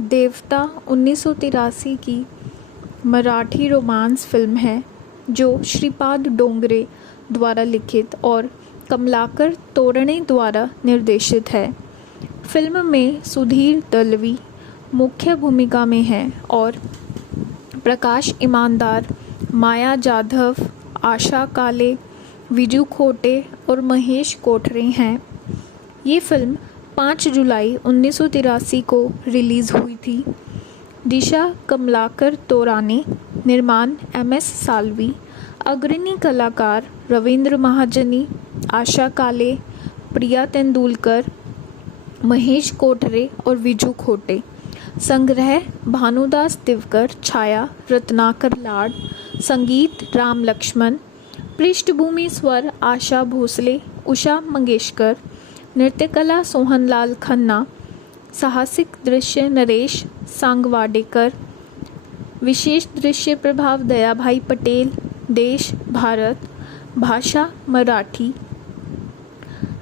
देवता 1983 की Marathi romance film है जो श्रीपाद डोंगरे द्वारा लिखित और कमलाकर तोरणे द्वारा निर्देशित है। फिल्म में सुधीर दलवी मुख्य भूमिका में हैं और प्रकाश ईमानदार, माया जाधव, आशा काले, विजू खोटे और महेश कोठरे हैं। ये फिल्म 5 जुलाई 1983 को रिलीज़ हुई थी। दिशा कमलाकर तोराने, निर्माण MS साल्वी, अग्रणी कलाकार रविंद्र महाजनी, आशा काले, प्रिया तेंदुलकर, महेश कोठरे और विजू खोटे। संग्रह भानुदास तिवकर, छाया रत्नाकर लाड, संगीत राम लक्ष्मण, पृष्ठभूमि स्वर आशा भोसले, उषा मंगेशकर, नृत्यकला सोहनलाल खन्ना, साहसिक दृश्य नरेश सांगवाडेकर, विशेष दृश्य प्रभाव दयाभाई पटेल, देश भारत, भाषा मराठी।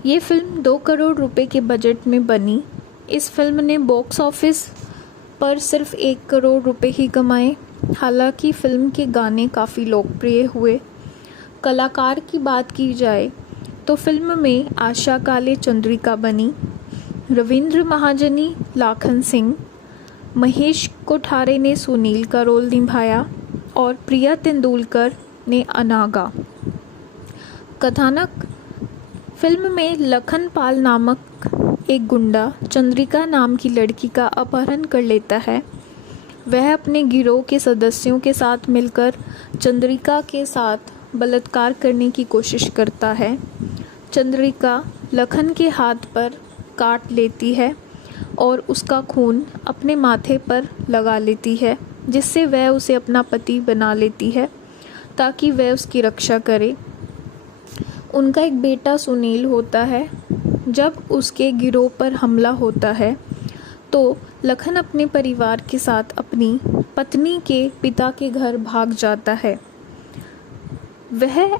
ये फिल्म 2 करोड़ रुपए के बजट में बनी। इस फिल्म ने बॉक्स ऑफिस पर सिर्फ 1 करोड़ रुपए ही कमाए। हालांकि फिल्म के गाने काफ़ी लोकप्रिय हुए। कलाकार की बात की जाए तो फिल्म में आशा काले चंद्रिका बनी, रविंद्र महाजनी लाखन सिंह, महेश कोठारे ने सुनील का रोल निभाया और प्रिया तेंदुलकर ने अनागा। कथानक: फिल्म में लखन पाल नामक एक गुंडा चंद्रिका नाम की लड़की का अपहरण कर लेता है। वह अपने गिरोह के सदस्यों के साथ मिलकर चंद्रिका के साथ बलात्कार करने की कोशिश करता है। चंद्रिका लखन के हाथ पर काट लेती है और उसका खून अपने माथे पर लगा लेती है, जिससे वह उसे अपना पति बना लेती है ताकि वह उसकी रक्षा करे। उनका एक बेटा सुनील होता है। जब उसके गिरोह पर हमला होता है तो लखन अपने परिवार के साथ अपनी पत्नी के पिता के घर भाग जाता है। वह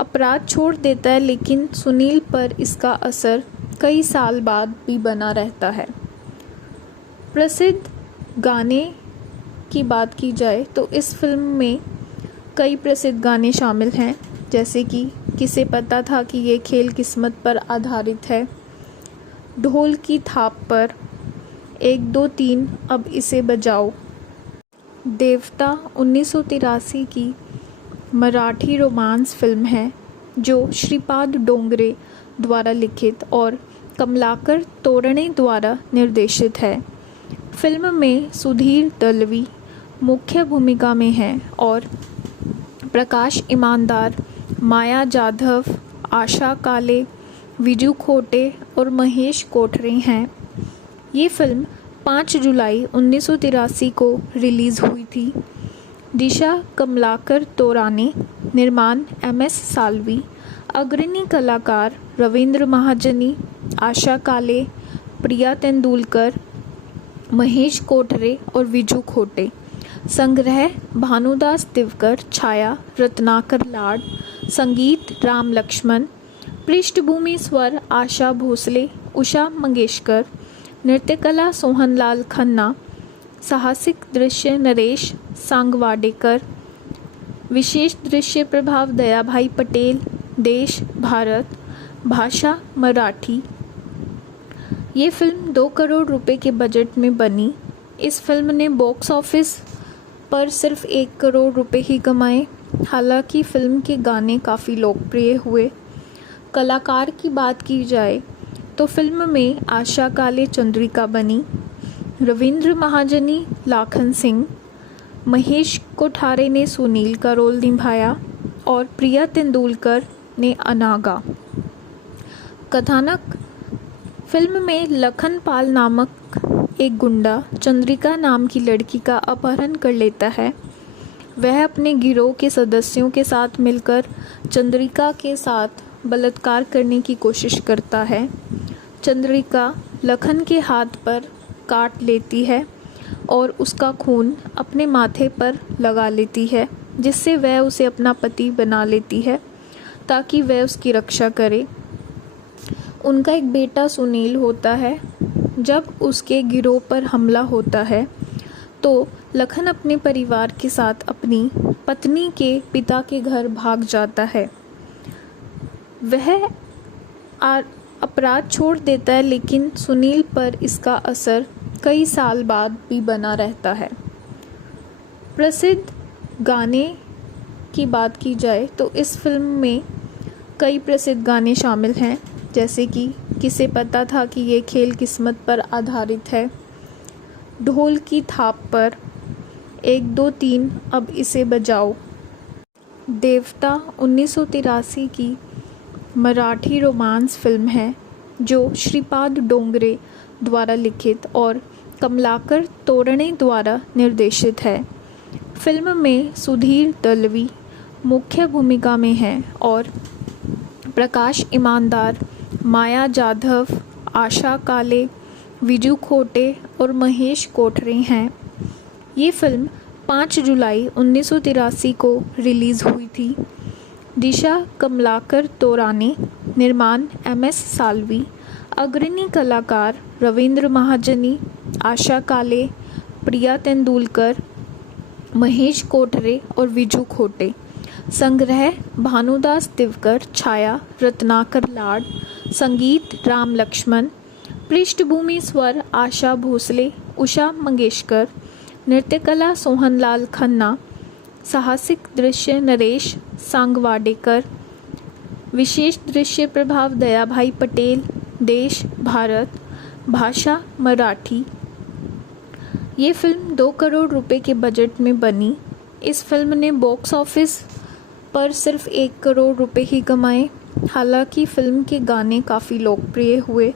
अपराध छोड़ देता है, लेकिन सुनील पर इसका असर कई साल बाद भी बना रहता है। प्रसिद्ध गाने की बात की जाए तो इस फिल्म में कई प्रसिद्ध गाने शामिल हैं, जैसे कि किसे पता था कि ये खेल किस्मत पर आधारित है, ढोल की थाप पर, 1 2 3 अब इसे बजाओ। देवता 1983 की मराठी रोमांस फिल्म है जो श्रीपाद डोंगरे द्वारा लिखित और कमलाकर तोरणे द्वारा निर्देशित है। फिल्म में सुधीर दलवी मुख्य भूमिका में हैं और प्रकाश ईमानदार, माया जाधव, आशा काले, विजू खोटे और महेश कोठरे हैं। ये फिल्म 5 जुलाई 1983 को रिलीज़ हुई थी। दिशा कमलाकर तोराने, निर्माण MS साल्वी, अग्रणी कलाकार रविंद्र महाजनी, आशा काले, प्रिया तेंदुलकर, महेश कोठरे और विजू खोटे। संग्रह भानुदास तिवकर, छाया रत्नाकर लाड, संगीत राम लक्ष्मण, पृष्ठभूमि स्वर आशा भोसले, उषा मंगेशकर, नृत्यकला सोहनलाल खन्ना, साहसिक दृश्य नरेश सांगवाडेकर, विशेष दृश्य प्रभाव दयाभाई पटेल, देश भारत, भाषा मराठी। ये फिल्म 2 करोड़ रुपए के बजट में बनी। इस फिल्म ने बॉक्स ऑफिस पर सिर्फ 1 करोड़ रुपए ही कमाए। हालांकि फिल्म के गाने काफ़ी लोकप्रिय हुए। कलाकार की बात की जाए तो फिल्म में आशा काले चंद्रिका बनी, रविंद्र महाजनी लाखन सिंह, महेश कोठारे ने सुनील का रोल निभाया और प्रिया तेंदुलकर ने अनागा। कथानक: फिल्म में लखन पाल नामक एक गुंडा चंद्रिका नाम की लड़की का अपहरण कर लेता है। वह अपने गिरोह के सदस्यों के साथ मिलकर चंद्रिका के साथ बलात्कार करने की कोशिश करता है। चंद्रिका लखन के हाथ पर काट लेती है और उसका खून अपने माथे पर लगा लेती है, जिससे वह उसे अपना पति बना लेती है ताकि वह उसकी रक्षा करे। उनका एक बेटा सुनील होता है। जब उसके गिरोह पर हमला होता है तो लखन अपने परिवार के साथ अपनी पत्नी के पिता के घर भाग जाता है। वह अपराध छोड़ देता है, लेकिन सुनील पर इसका असर कई साल बाद भी बना रहता है। प्रसिद्ध गाने की बात की जाए तो इस फिल्म में कई प्रसिद्ध गाने शामिल हैं, जैसे कि किसे पता था कि ये खेल किस्मत पर आधारित है, ढोल की थाप पर, 1 2 3 अब इसे बजाओ। देवता 1983 की मराठी रोमांस फिल्म है जो श्रीपाद डोंगरे द्वारा लिखित और कमलाकर तोरणे द्वारा निर्देशित है। फिल्म में सुधीर दलवी मुख्य भूमिका में हैं और प्रकाश ईमानदार, माया जाधव, आशा काले, विजू खोटे और महेश कोठरे हैं। ये फिल्म 5 जुलाई 1983 को रिलीज़ हुई थी। दिशा कमलाकर तोराने, निर्माण MS साल्वी, अग्रणी कलाकार रविंद्र महाजनी, आशा काले, प्रिया तेंदुलकर, महेश कोठरे और विजू खोटे। संग्रह भानुदास दिवकर, छाया रत्नाकर लाड, संगीत राम लक्ष्मण, पृष्ठभूमि स्वर आशा भोसले, उषा मंगेशकर, नृत्यकला सोहनलाल खन्ना, साहसिक दृश्य नरेश सांगवाडेकर, विशेष दृश्य प्रभाव दयाभाई पटेल, देश भारत, भाषा मराठी। ये फिल्म 2 करोड़ रुपए के बजट में बनी। इस फिल्म ने बॉक्स ऑफिस पर सिर्फ 1 करोड़ रुपए ही कमाए। हालांकि फिल्म के गाने काफ़ी लोकप्रिय हुए।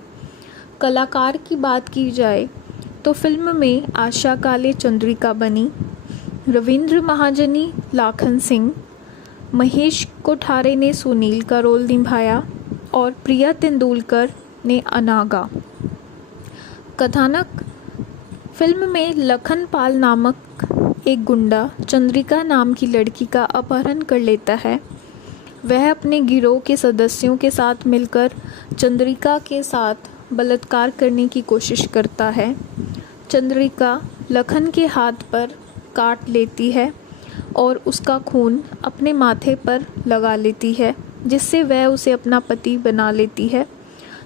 कलाकार की बात की जाए तो फिल्म में आशा काले चंद्रिका बनी, रविंद्र महाजनी लाखन सिंह, महेश कोठारे ने सुनील का रोल निभाया और प्रिया तेंदुलकर ने अनागा। कथानक फिल्म में लखन पाल नामक एक गुंडा चंद्रिका नाम की लड़की का अपहरण कर लेता है। वह अपने गिरोह के सदस्यों के साथ मिलकर चंद्रिका के साथ बलात्कार करने की कोशिश करता है। चंद्रिका लखन के हाथ पर काट लेती है और उसका खून अपने माथे पर लगा लेती है, जिससे वह उसे अपना पति बना लेती है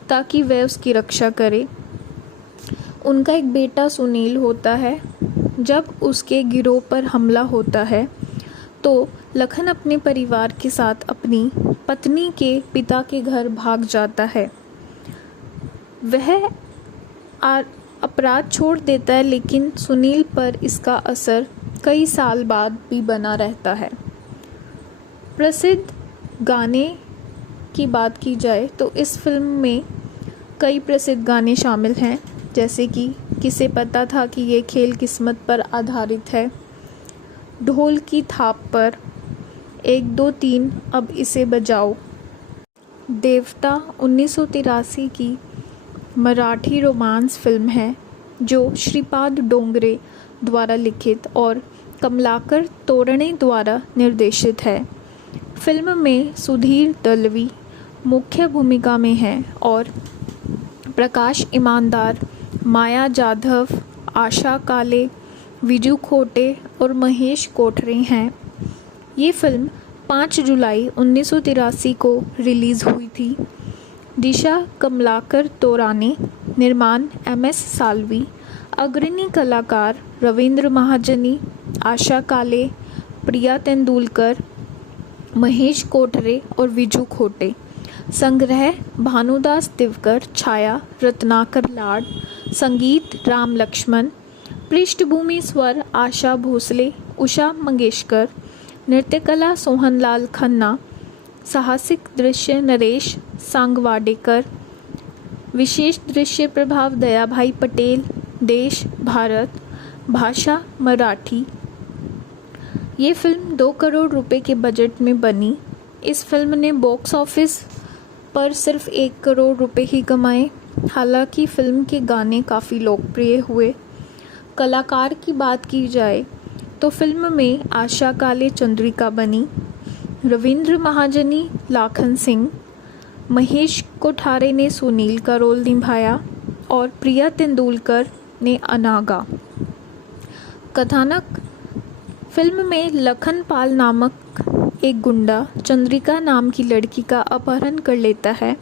ताकि वह उसकी रक्षा करे। उनका एक बेटा सुनील होता है। जब उसके गिरोह पर हमला होता है तो लखन अपने परिवार के साथ अपनी पत्नी के पिता के घर भाग जाता है। वह अपराध छोड़ देता है, लेकिन सुनील पर इसका असर कई साल बाद भी बना रहता है। प्रसिद्ध गाने की बात की जाए तो इस फिल्म में कई प्रसिद्ध गाने शामिल हैं, जैसे कि किसे पता था कि ये खेल किस्मत पर आधारित है, ढोल की थाप पर, 1 2 3 अब इसे बजाओ। देवता 1983 की मराठी रोमांस फिल्म है जो श्रीपाद डोंगरे द्वारा लिखित और कमलाकर तोरणे द्वारा निर्देशित है। फिल्म में सुधीर दलवी मुख्य भूमिका में हैं और प्रकाश ईमानदार, माया जाधव, आशा काले, विजू खोटे और महेश कोठरे हैं। ये फिल्म 5 जुलाई 1983 को रिलीज़ हुई थी। दिशा कमलाकर तोराने, निर्माण MS साल्वी, अग्रणी कलाकार रविंद्र महाजनी, आशा काले, प्रिया तेंदुलकर, महेश कोठरे और विजू खोटे। संग्रह भानुदास दिवकर, छाया रत्नाकर लाड, संगीत राम लक्ष्मण, पृष्ठभूमि स्वर आशा भोसले, उषा मंगेशकर, नृत्यकला सोहनलाल खन्ना, साहसिक दृश्य नरेश सांगवाडेकर, विशेष दृश्य प्रभाव दयाभाई पटेल, देश भारत, भाषा मराठी। ये फिल्म 2 करोड़ रुपए के बजट में बनी। इस फिल्म ने बॉक्स ऑफिस पर सिर्फ 1 करोड़ रुपए ही कमाए। हालांकि फिल्म के गाने काफ़ी लोकप्रिय हुए। कलाकार की बात की जाए तो फिल्म में आशा काले चंद्रिका बनी, रविंद्र महाजनी लाखन सिंह, महेश कोठारे ने सुनील का रोल निभाया और प्रिया तेंदुलकर ने अनागा। कथानक: फिल्म में लखन पाल नामक एक गुंडा चंद्रिका नाम की लड़की का अपहरण कर लेता है।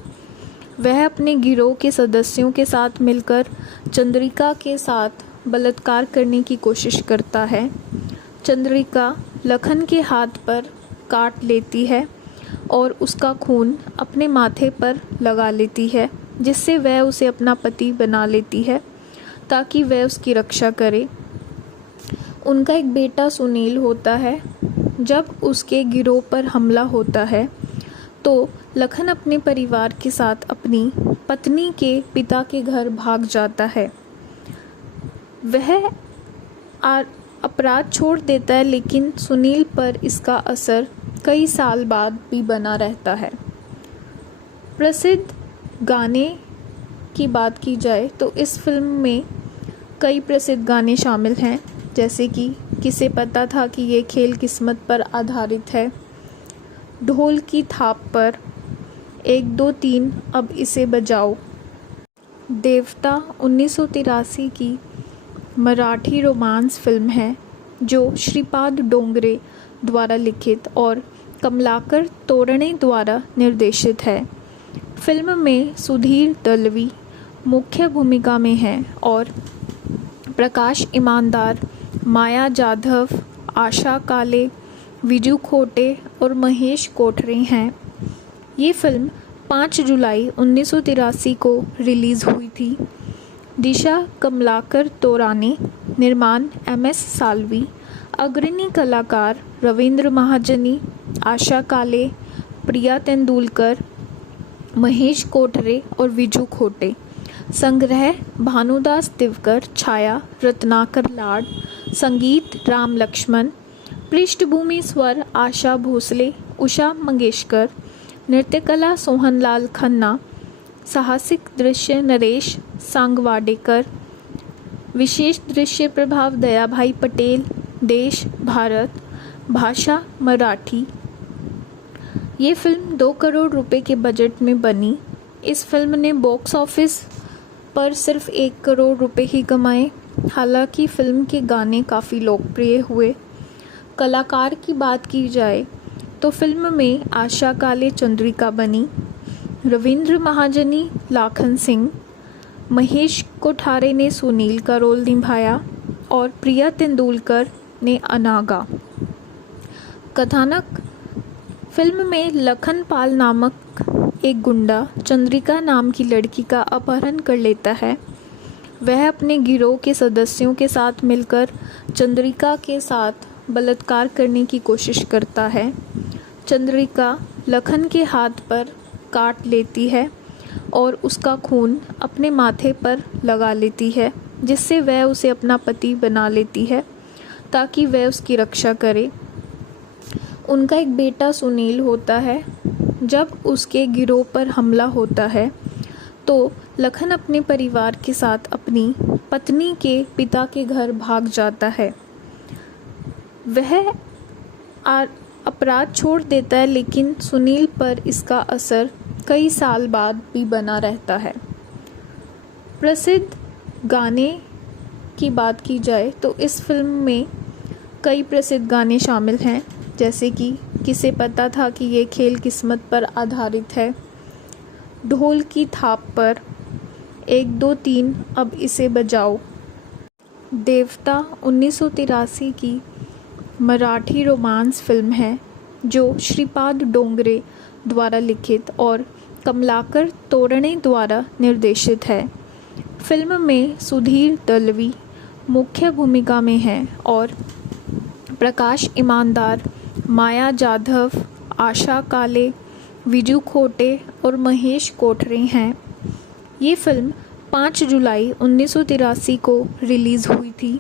वह अपने गिरोह के सदस्यों के साथ मिलकर चंद्रिका के साथ बलात्कार करने की कोशिश करता है। चंद्रिका लखन के हाथ पर काट लेती है और उसका खून अपने माथे पर लगा लेती है, जिससे वह उसे अपना पति बना लेती है ताकि वह उसकी रक्षा करे। उनका एक बेटा सुनील होता है। जब उसके गिरोह पर हमला होता है तो लखन अपने परिवार के साथ अपनी पत्नी के पिता के घर भाग जाता है। वह अपराध छोड़ देता है, लेकिन सुनील पर इसका असर कई साल बाद भी बना रहता है। प्रसिद्ध गाने की बात की जाए तो इस फिल्म में कई प्रसिद्ध गाने शामिल हैं, जैसे कि किसे पता था कि ये खेल किस्मत पर आधारित है, ढोल की थाप पर, 1 2 3 अब इसे बजाओ। देवता 1983 की मराठी रोमांस फिल्म है जो श्रीपाद डोंगरे द्वारा लिखित और कमलाकर तोरणे द्वारा निर्देशित है। फिल्म में सुधीर दलवी मुख्य भूमिका में हैं और प्रकाश ईमानदार, माया जाधव, आशा काले, विजू खोटे और महेश कोठरे हैं। ये फिल्म 5 जुलाई 1983 को रिलीज़ हुई थी। दिशा कमलाकर तोरानी, निर्माण MS साल्वी, अग्रणी कलाकार रविंद्र महाजनी, आशा काले, प्रिया तेंदुलकर, महेश कोठरे और विजू खोटे। संग्रह भानुदास दिवकर, छाया रत्नाकर लाड, संगीत राम लक्ष्मण, पृष्ठभूमि स्वर आशा भोसले, उषा मंगेशकर, नृत्यकला सोहनलाल खन्ना, साहसिक दृश्य नरेश सांगवाडेकर, विशेष दृश्य प्रभाव दयाभाई पटेल, देश भारत, भाषा मराठी। ये फिल्म 2 करोड़ रुपए के बजट में बनी। इस फिल्म ने बॉक्स ऑफिस पर सिर्फ 1 करोड़ रुपए ही कमाए। हालांकि फिल्म के गाने काफ़ी लोकप्रिय हुए। कलाकार की बात की जाए तो फिल्म में आशा काले चंद्रिका बनी, रविंद्र महाजनी लाखन सिंह, महेश कोठारे ने सुनील का रोल निभाया और प्रिया तेंदुलकर ने अनागा। कथानक: फिल्म में लखन पाल नामक एक गुंडा चंद्रिका नाम की लड़की का अपहरण कर लेता है। वह अपने गिरोह के सदस्यों के साथ मिलकर चंद्रिका के साथ बलात्कार करने की कोशिश करता है। चंद्रिका लखन के हाथ पर काट लेती है और उसका खून अपने माथे पर लगा लेती है, जिससे वह उसे अपना पति बना लेती है ताकि वह उसकी रक्षा करे। उनका एक बेटा सुनील होता है। जब उसके गिरोह पर हमला होता है तो लखन अपने परिवार के साथ अपनी पत्नी के पिता के घर भाग जाता है। वह अपराध छोड़ देता है, लेकिन सुनील पर इसका असर कई साल बाद भी बना रहता है। प्रसिद्ध गाने की बात की जाए तो इस फिल्म में कई प्रसिद्ध गाने शामिल हैं, जैसे कि किसे पता था कि ये खेल किस्मत पर आधारित है, ढोल की थाप पर, 1 2 3 अब इसे बजाओ। देवता 1983 की मराठी रोमांस फिल्म है जो श्रीपाद डोंगरे द्वारा लिखित और कमलाकर तोरणे द्वारा निर्देशित है। फिल्म में सुधीर दलवी मुख्य भूमिका में हैं और प्रकाश ईमानदार, माया जाधव, आशा काले, विजू खोटे और महेश कोठरे हैं। ये फिल्म 5 जुलाई 1983 को रिलीज़ हुई थी।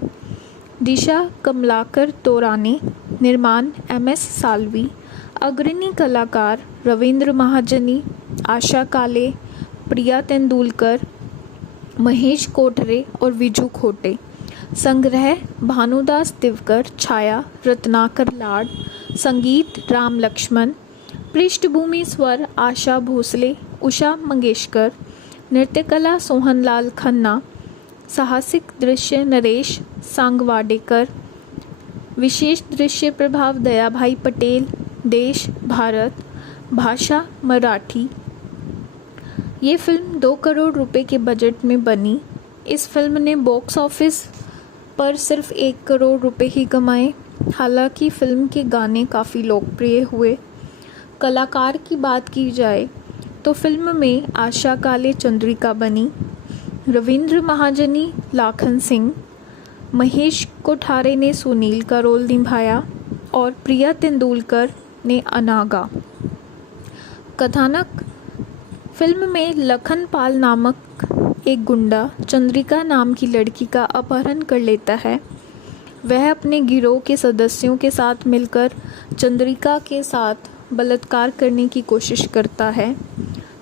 दिशा कमलाकर तोरानी, निर्माण MS साल्वी, अग्रणी कलाकार रविंद्र महाजनी, आशा काले, प्रिया तेंदुलकर, महेश कोठरे और विजू खोटे। संग्रह भानुदास दिवकर, छाया रत्नाकर लाड, संगीत राम लक्ष्मण, पृष्ठभूमि स्वर आशा भोसले, उषा मंगेशकर, नृत्यकला सोहनलाल खन्ना, साहसिक दृश्य नरेश सांगवाडेकर, विशेष दृश्य प्रभाव दयाभाई पटेल, देश भारत, भाषा मराठी। ये फिल्म 2 करोड़ रुपए के बजट में बनी। इस फिल्म ने बॉक्स ऑफिस पर सिर्फ 1 करोड़ रुपए ही कमाए। हालांकि फिल्म के गाने काफ़ी लोकप्रिय हुए। कलाकार की बात की जाए तो फिल्म में आशा काले चंद्रिका बनी, रविंद्र महाजनी लाखन सिंह, महेश कोठारे ने सुनील का रोल निभाया और प्रिया तेंदुलकर ने अनागा। कथानक: फिल्म में लखन पाल नामक एक गुंडा चंद्रिका नाम की लड़की का अपहरण कर लेता है। वह अपने गिरोह के सदस्यों के साथ मिलकर चंद्रिका के साथ बलात्कार करने की कोशिश करता है।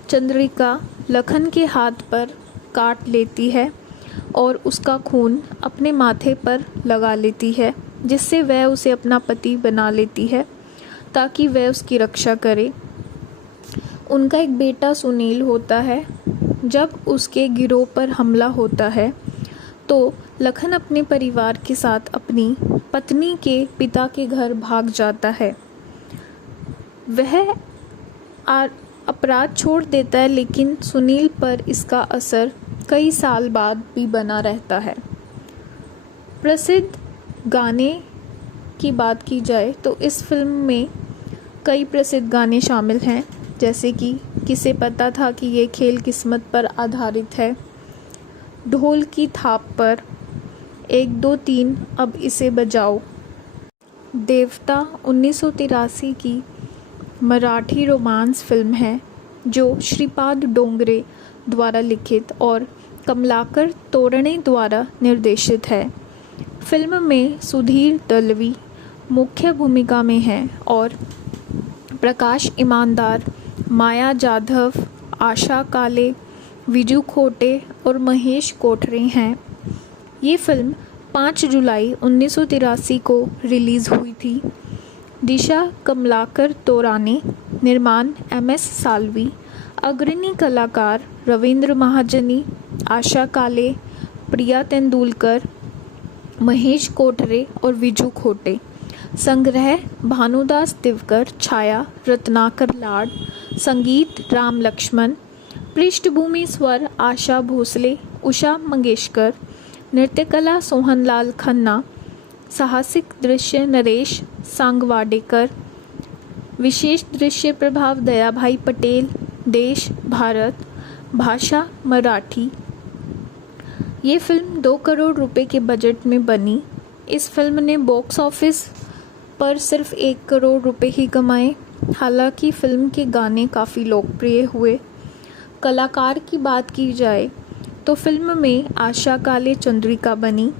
चंद्रिका लखन के हाथ पर काट लेती है और उसका खून अपने माथे पर लगा लेती है, जिससे वह उसे अपना पति बना लेती है ताकि वह उसकी रक्षा करे। उनका एक बेटा सुनील होता है। जब उसके गिरोह पर हमला होता है तो लखन अपने परिवार के साथ अपनी पत्नी के पिता के घर भाग जाता है। वह अपराध छोड़ देता है, लेकिन सुनील पर इसका असर कई साल बाद भी बना रहता है। प्रसिद्ध गाने की बात की जाए तो इस फिल्म में कई प्रसिद्ध गाने शामिल हैं, जैसे कि किसे पता था कि ये खेल किस्मत पर आधारित है, ढोल की थाप पर, 1 2 3 अब इसे बजाओ, देवता 1983 की मराठी रोमांस फिल्म है जो श्रीपाद डोंगरे द्वारा लिखित और कमलाकर तोरणे द्वारा निर्देशित है। फिल्म में सुधीर दलवी मुख्य भूमिका में हैं और प्रकाश ईमानदार, माया जाधव, आशा काले, विजू खोटे और महेश कोठरे हैं। ये फिल्म 5 जुलाई 1983 को रिलीज़ हुई थी। दिशा कमलाकर तोराने, निर्माण MS साल्वी, अग्रणी कलाकार रविंद्र महाजनी, आशा काले, प्रिया तेंदुलकर, महेश कोठरे और विजू खोटे। संग्रह भानुदास दिवकर, छाया रत्नाकर लाड, संगीत राम लक्ष्मण, पृष्ठभूमि स्वर आशा भोसले, उषा मंगेशकर, नृत्यकला सोहनलाल खन्ना, साहसिक दृश्य नरेश सांगवाडेकर, विशेष दृश्य प्रभाव दयाभाई पटेल, देश भारत, भाषा मराठी। ये फिल्म 2 करोड़ रुपए के बजट में बनी। इस फिल्म ने बॉक्स ऑफिस पर सिर्फ 1 करोड़ रुपए ही कमाए। हालांकि फिल्म के गाने काफ़ी लोकप्रिय हुए। कलाकार की बात की जाए तो फिल्म में आशा काले चंद्रिका बनी,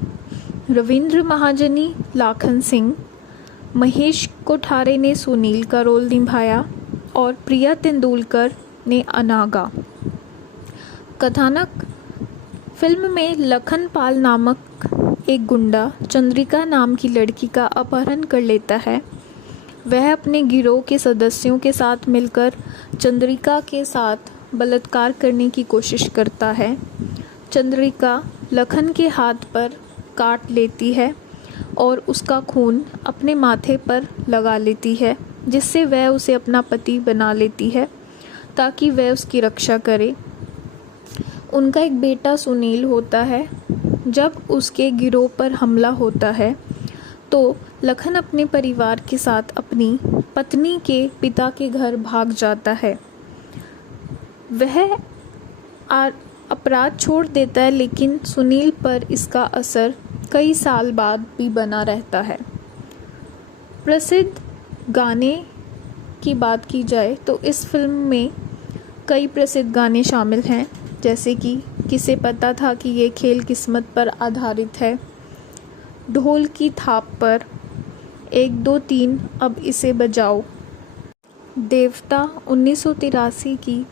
रविंद्र महाजनी लाखन सिंह, महेश कोठारे ने सुनील का रोल निभाया और प्रिया तेंदुलकर ने अनागा। कथानक: फिल्म में लखन पाल नामक एक गुंडा चंद्रिका नाम की लड़की का अपहरण कर लेता है। वह अपने गिरोह के सदस्यों के साथ मिलकर चंद्रिका के साथ बलात्कार करने की कोशिश करता है। चंद्रिका लखन के हाथ पर काट लेती है और उसका खून अपने माथे पर लगा लेती है, जिससे वह उसे अपना पति बना लेती है ताकि वह उसकी रक्षा करे। उनका एक बेटा सुनील होता है। जब उसके गिरोह पर हमला होता है तो लखन अपने परिवार के साथ अपनी पत्नी के पिता के घर भाग जाता है। वह अपराध छोड़ देता है, लेकिन सुनील पर इसका असर कई साल बाद भी बना रहता है। प्रसिद्ध गाने की बात की जाए तो इस फिल्म में कई प्रसिद्ध गाने शामिल हैं, जैसे कि किसे पता था कि ये खेल किस्मत पर आधारित है, ढोल की थाप पर, 1 2 3 अब इसे बजाओ, देवता 1983 की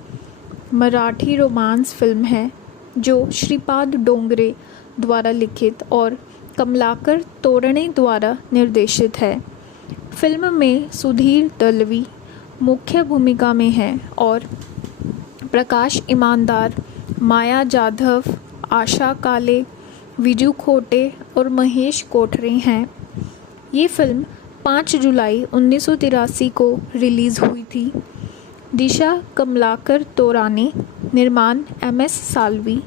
मराठी रोमांस फिल्म है जो श्रीपाद डोंगरे द्वारा लिखित और कमलाकर तोरणे द्वारा निर्देशित है। फिल्म में सुधीर दलवी मुख्य भूमिका में हैं और प्रकाश ईमानदार, माया जाधव, आशा काले, विजू खोटे और महेश कोठरे हैं। ये फिल्म 5 जुलाई 1983 को रिलीज़ हुई थी। दिशा कमलाकर तोरानी, निर्माण MS साल्वी,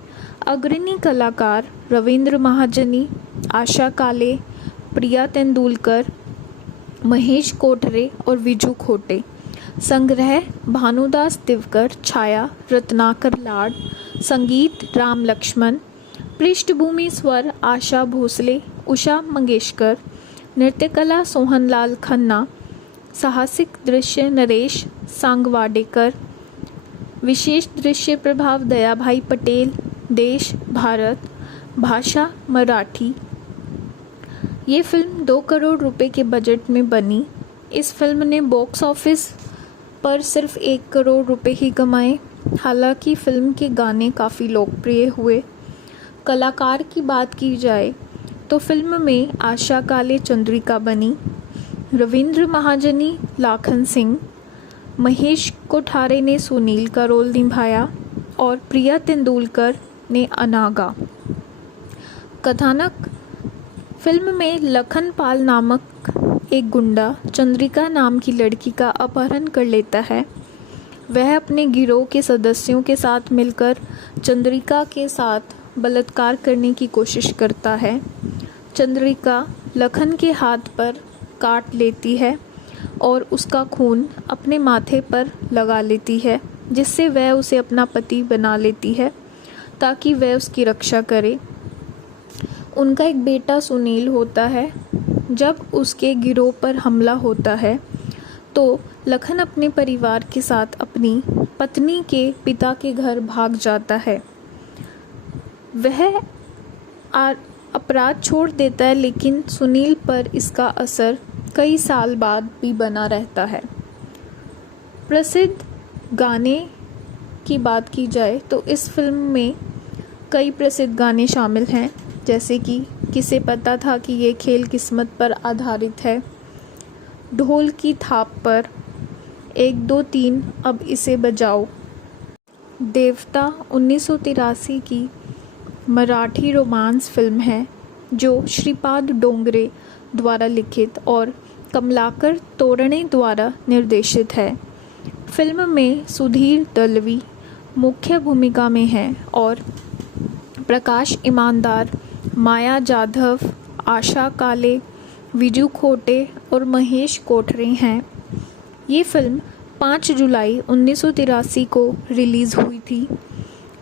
अग्रणी कलाकार रविंद्र महाजनी, आशा काले, प्रिया तेंदुलकर, महेश कोठरे और विजू खोटे। संग्रह भानुदास दिवकर, छाया रत्नाकर लाड, संगीत राम लक्ष्मण, पृष्ठभूमि स्वर आशा भोसले, उषा मंगेशकर, नृत्यकला सोहनलाल खन्ना, साहसिक दृश्य नरेश सांगवाडेकर, विशेष दृश्य प्रभाव दयाभाई पटेल, देश भारत, भाषा मराठी। ये फिल्म 2 करोड़ रुपए के बजट में बनी। इस फिल्म ने बॉक्स ऑफिस पर सिर्फ 1 करोड़ रुपए ही कमाए। हालांकि फिल्म के गाने काफ़ी लोकप्रिय हुए। कलाकार की बात की जाए तो फिल्म में आशा काले चंद्रिका बनी, रविंद्र महाजनी लाखन सिंह, महेश कोठारे ने सुनील का रोल निभाया और प्रिया तेंदुलकर ने अनागा। कथानक: फिल्म में लखन पाल नामक एक गुंडा चंद्रिका नाम की लड़की का अपहरण कर लेता है। वह अपने गिरोह के सदस्यों के साथ मिलकर चंद्रिका के साथ बलात्कार करने की कोशिश करता है। चंद्रिका लखन के हाथ पर काट लेती है और उसका खून अपने माथे पर लगा लेती है, जिससे वह उसे अपना पति बना लेती है ताकि वह उसकी रक्षा करे। उनका एक बेटा सुनील होता है। जब उसके गिरोह पर हमला होता है तो लखन अपने परिवार के साथ अपनी पत्नी के पिता के घर भाग जाता है। वह अपराध छोड़ देता है, लेकिन सुनील पर इसका असर कई साल बाद भी बना रहता है। प्रसिद्ध गाने की बात की जाए तो इस फिल्म में कई प्रसिद्ध गाने शामिल हैं, जैसे कि किसे पता था कि ये खेल किस्मत पर आधारित है, ढोल की थाप पर, 1 2 3 अब इसे बजाओ। देवता 1983 की मराठी रोमांस फिल्म है जो श्रीपाद डोंगरे द्वारा लिखित और कमलाकर तोरणे द्वारा निर्देशित है। फिल्म में सुधीर दलवी मुख्य भूमिका में हैं और प्रकाश ईमानदार, माया जाधव, आशा काले, विजू खोटे और महेश कोठरे हैं। ये फिल्म 5 जुलाई 1983 को रिलीज़ हुई थी।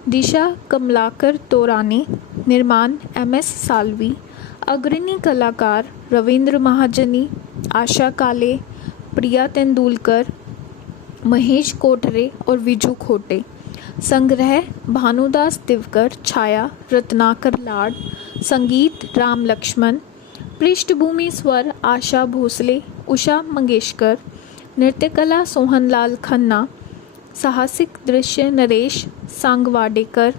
दिशा कमलाकर तोरानी, निर्माण MS साल्वी, अग्रणी कलाकार रविंद्र महाजनी, आशा काले, प्रिया तेंदुलकर, महेश कोठरे और विजू खोटे। संग्रह भानुदास दिवकर, छाया रत्नाकर लाड, संगीत राम लक्ष्मण, पृष्ठभूमि स्वर आशा भोसले, उषा मंगेशकर, नृत्यकला सोहनलाल खन्ना, साहसिक दृश्य नरेश सांगवाडेकर,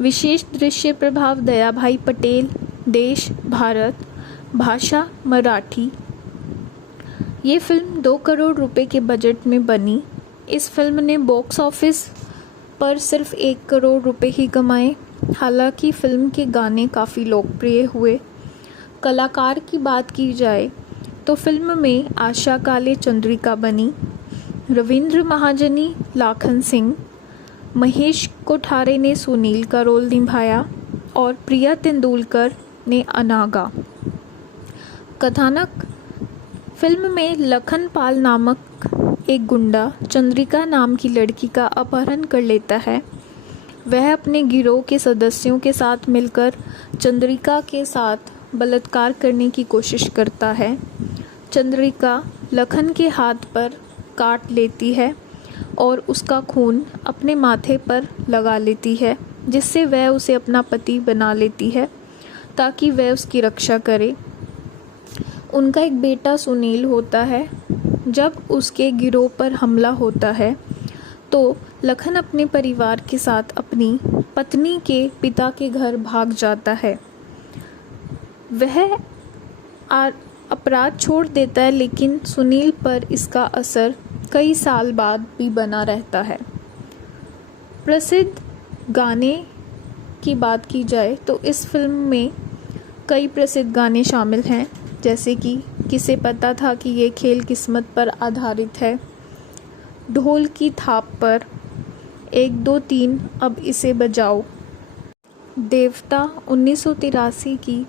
विशेष दृश्य प्रभाव दयाभाई पटेल, देश भारत, भाषा मराठी। ये फिल्म 2 करोड़ रुपए के बजट में बनी। इस फिल्म ने बॉक्स ऑफिस पर सिर्फ 1 करोड़ रुपए ही कमाए। हालांकि फिल्म के गाने काफ़ी लोकप्रिय हुए। कलाकार की बात की जाए तो फिल्म में आशा काले चंद्रिका बनी, रविंद्र महाजनी लाखन सिंह, महेश कोठारे ने सुनील का रोल निभाया और प्रिया तेंदुलकर ने अनागा। कथानक: फिल्म में लखन पाल नामक एक गुंडा चंद्रिका नाम की लड़की का अपहरण कर लेता है। वह अपने गिरोह के सदस्यों के साथ मिलकर चंद्रिका के साथ बलात्कार करने की कोशिश करता है। चंद्रिका लखन के हाथ पर काट लेती है और उसका खून अपने माथे पर लगा लेती है, जिससे वह उसे अपना पति बना लेती है ताकि वह उसकी रक्षा करे। उनका एक बेटा सुनील होता है। जब उसके गिरोह पर हमला होता है तो लखन अपने परिवार के साथ अपनी पत्नी के पिता के घर भाग जाता है। वह अपराध छोड़ देता है, लेकिन सुनील पर इसका असर कई साल बाद भी बना रहता है। प्रसिद्ध गाने की बात की जाए तो इस फिल्म में कई प्रसिद्ध गाने शामिल हैं, जैसे कि किसे पता था कि ये खेल किस्मत पर आधारित है, ढोल की थाप पर, 1 2 3 अब इसे बजाओ। देवता 1983 की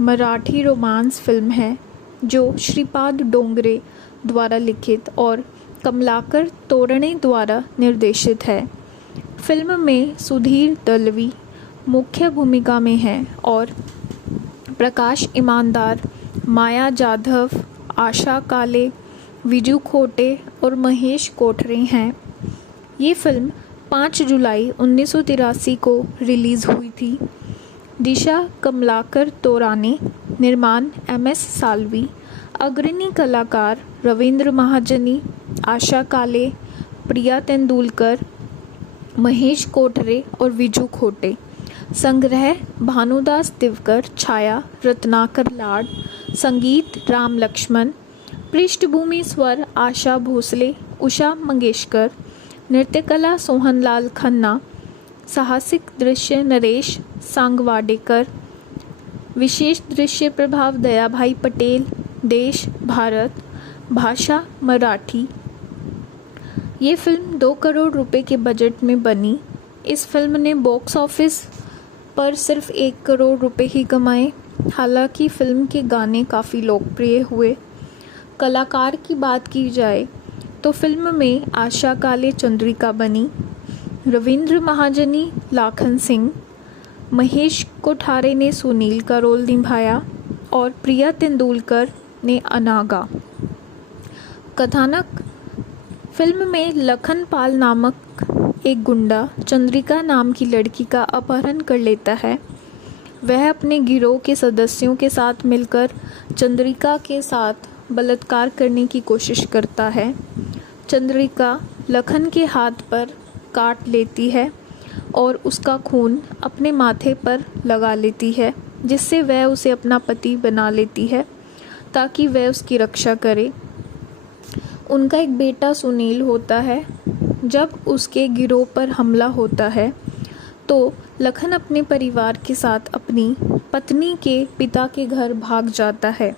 मराठी रोमांस फिल्म है जो श्रीपाद डोंगरे द्वारा लिखित और कमलाकर तोरणे द्वारा निर्देशित है। फिल्म में सुधीर दलवी मुख्य भूमिका में हैं और प्रकाश ईमानदार, माया जाधव, आशा काले, विजू खोटे और महेश कोठरे हैं। ये फिल्म 5 जुलाई 1983 को रिलीज़ हुई थी। दिशा कमलाकर तोराने, निर्माण MS साल्वी, अग्रणी कलाकार रविंद्र महाजनी, आशा काले, प्रिया तेंदुलकर, महेश कोठरे और विजू खोटे। संग्रह भानुदास दिवकर, छाया रत्नाकर लाड, संगीत राम लक्ष्मण, पृष्ठभूमि स्वर आशा भोसले, उषा मंगेशकर, नृत्यकला सोहनलाल खन्ना, साहसिक दृश्य नरेश सांगवाडेकर, विशेष दृश्य प्रभाव दयाभाई पटेल, देश भारत, भाषा मराठी। ये फिल्म 2 करोड़ रुपए के बजट में बनी। इस फिल्म ने बॉक्स ऑफिस पर सिर्फ 1 करोड़ रुपए ही कमाए। हालांकि फिल्म के गाने काफ़ी लोकप्रिय हुए। कलाकार की बात की जाए तो फिल्म में आशा काले चंद्रिका बनी, रविंद्र महाजनी लाखन सिंह, महेश कोठारे ने सुनील का रोल निभाया और प्रिया तेंदुलकर ने अनागा। कथानक: फिल्म में लखन पाल नामक एक गुंडा चंद्रिका नाम की लड़की का अपहरण कर लेता है। वह अपने गिरोह के सदस्यों के साथ मिलकर चंद्रिका के साथ बलात्कार करने की कोशिश करता है। चंद्रिका लखन के हाथ पर काट लेती है और उसका खून अपने माथे पर लगा लेती है, जिससे वह उसे अपना पति बना लेती है ताकि वह उसकी रक्षा करे। उनका एक बेटा सुनील होता है। जब उसके गिरोह पर हमला होता है तो लखन अपने परिवार के साथ अपनी पत्नी के पिता के घर भाग जाता है।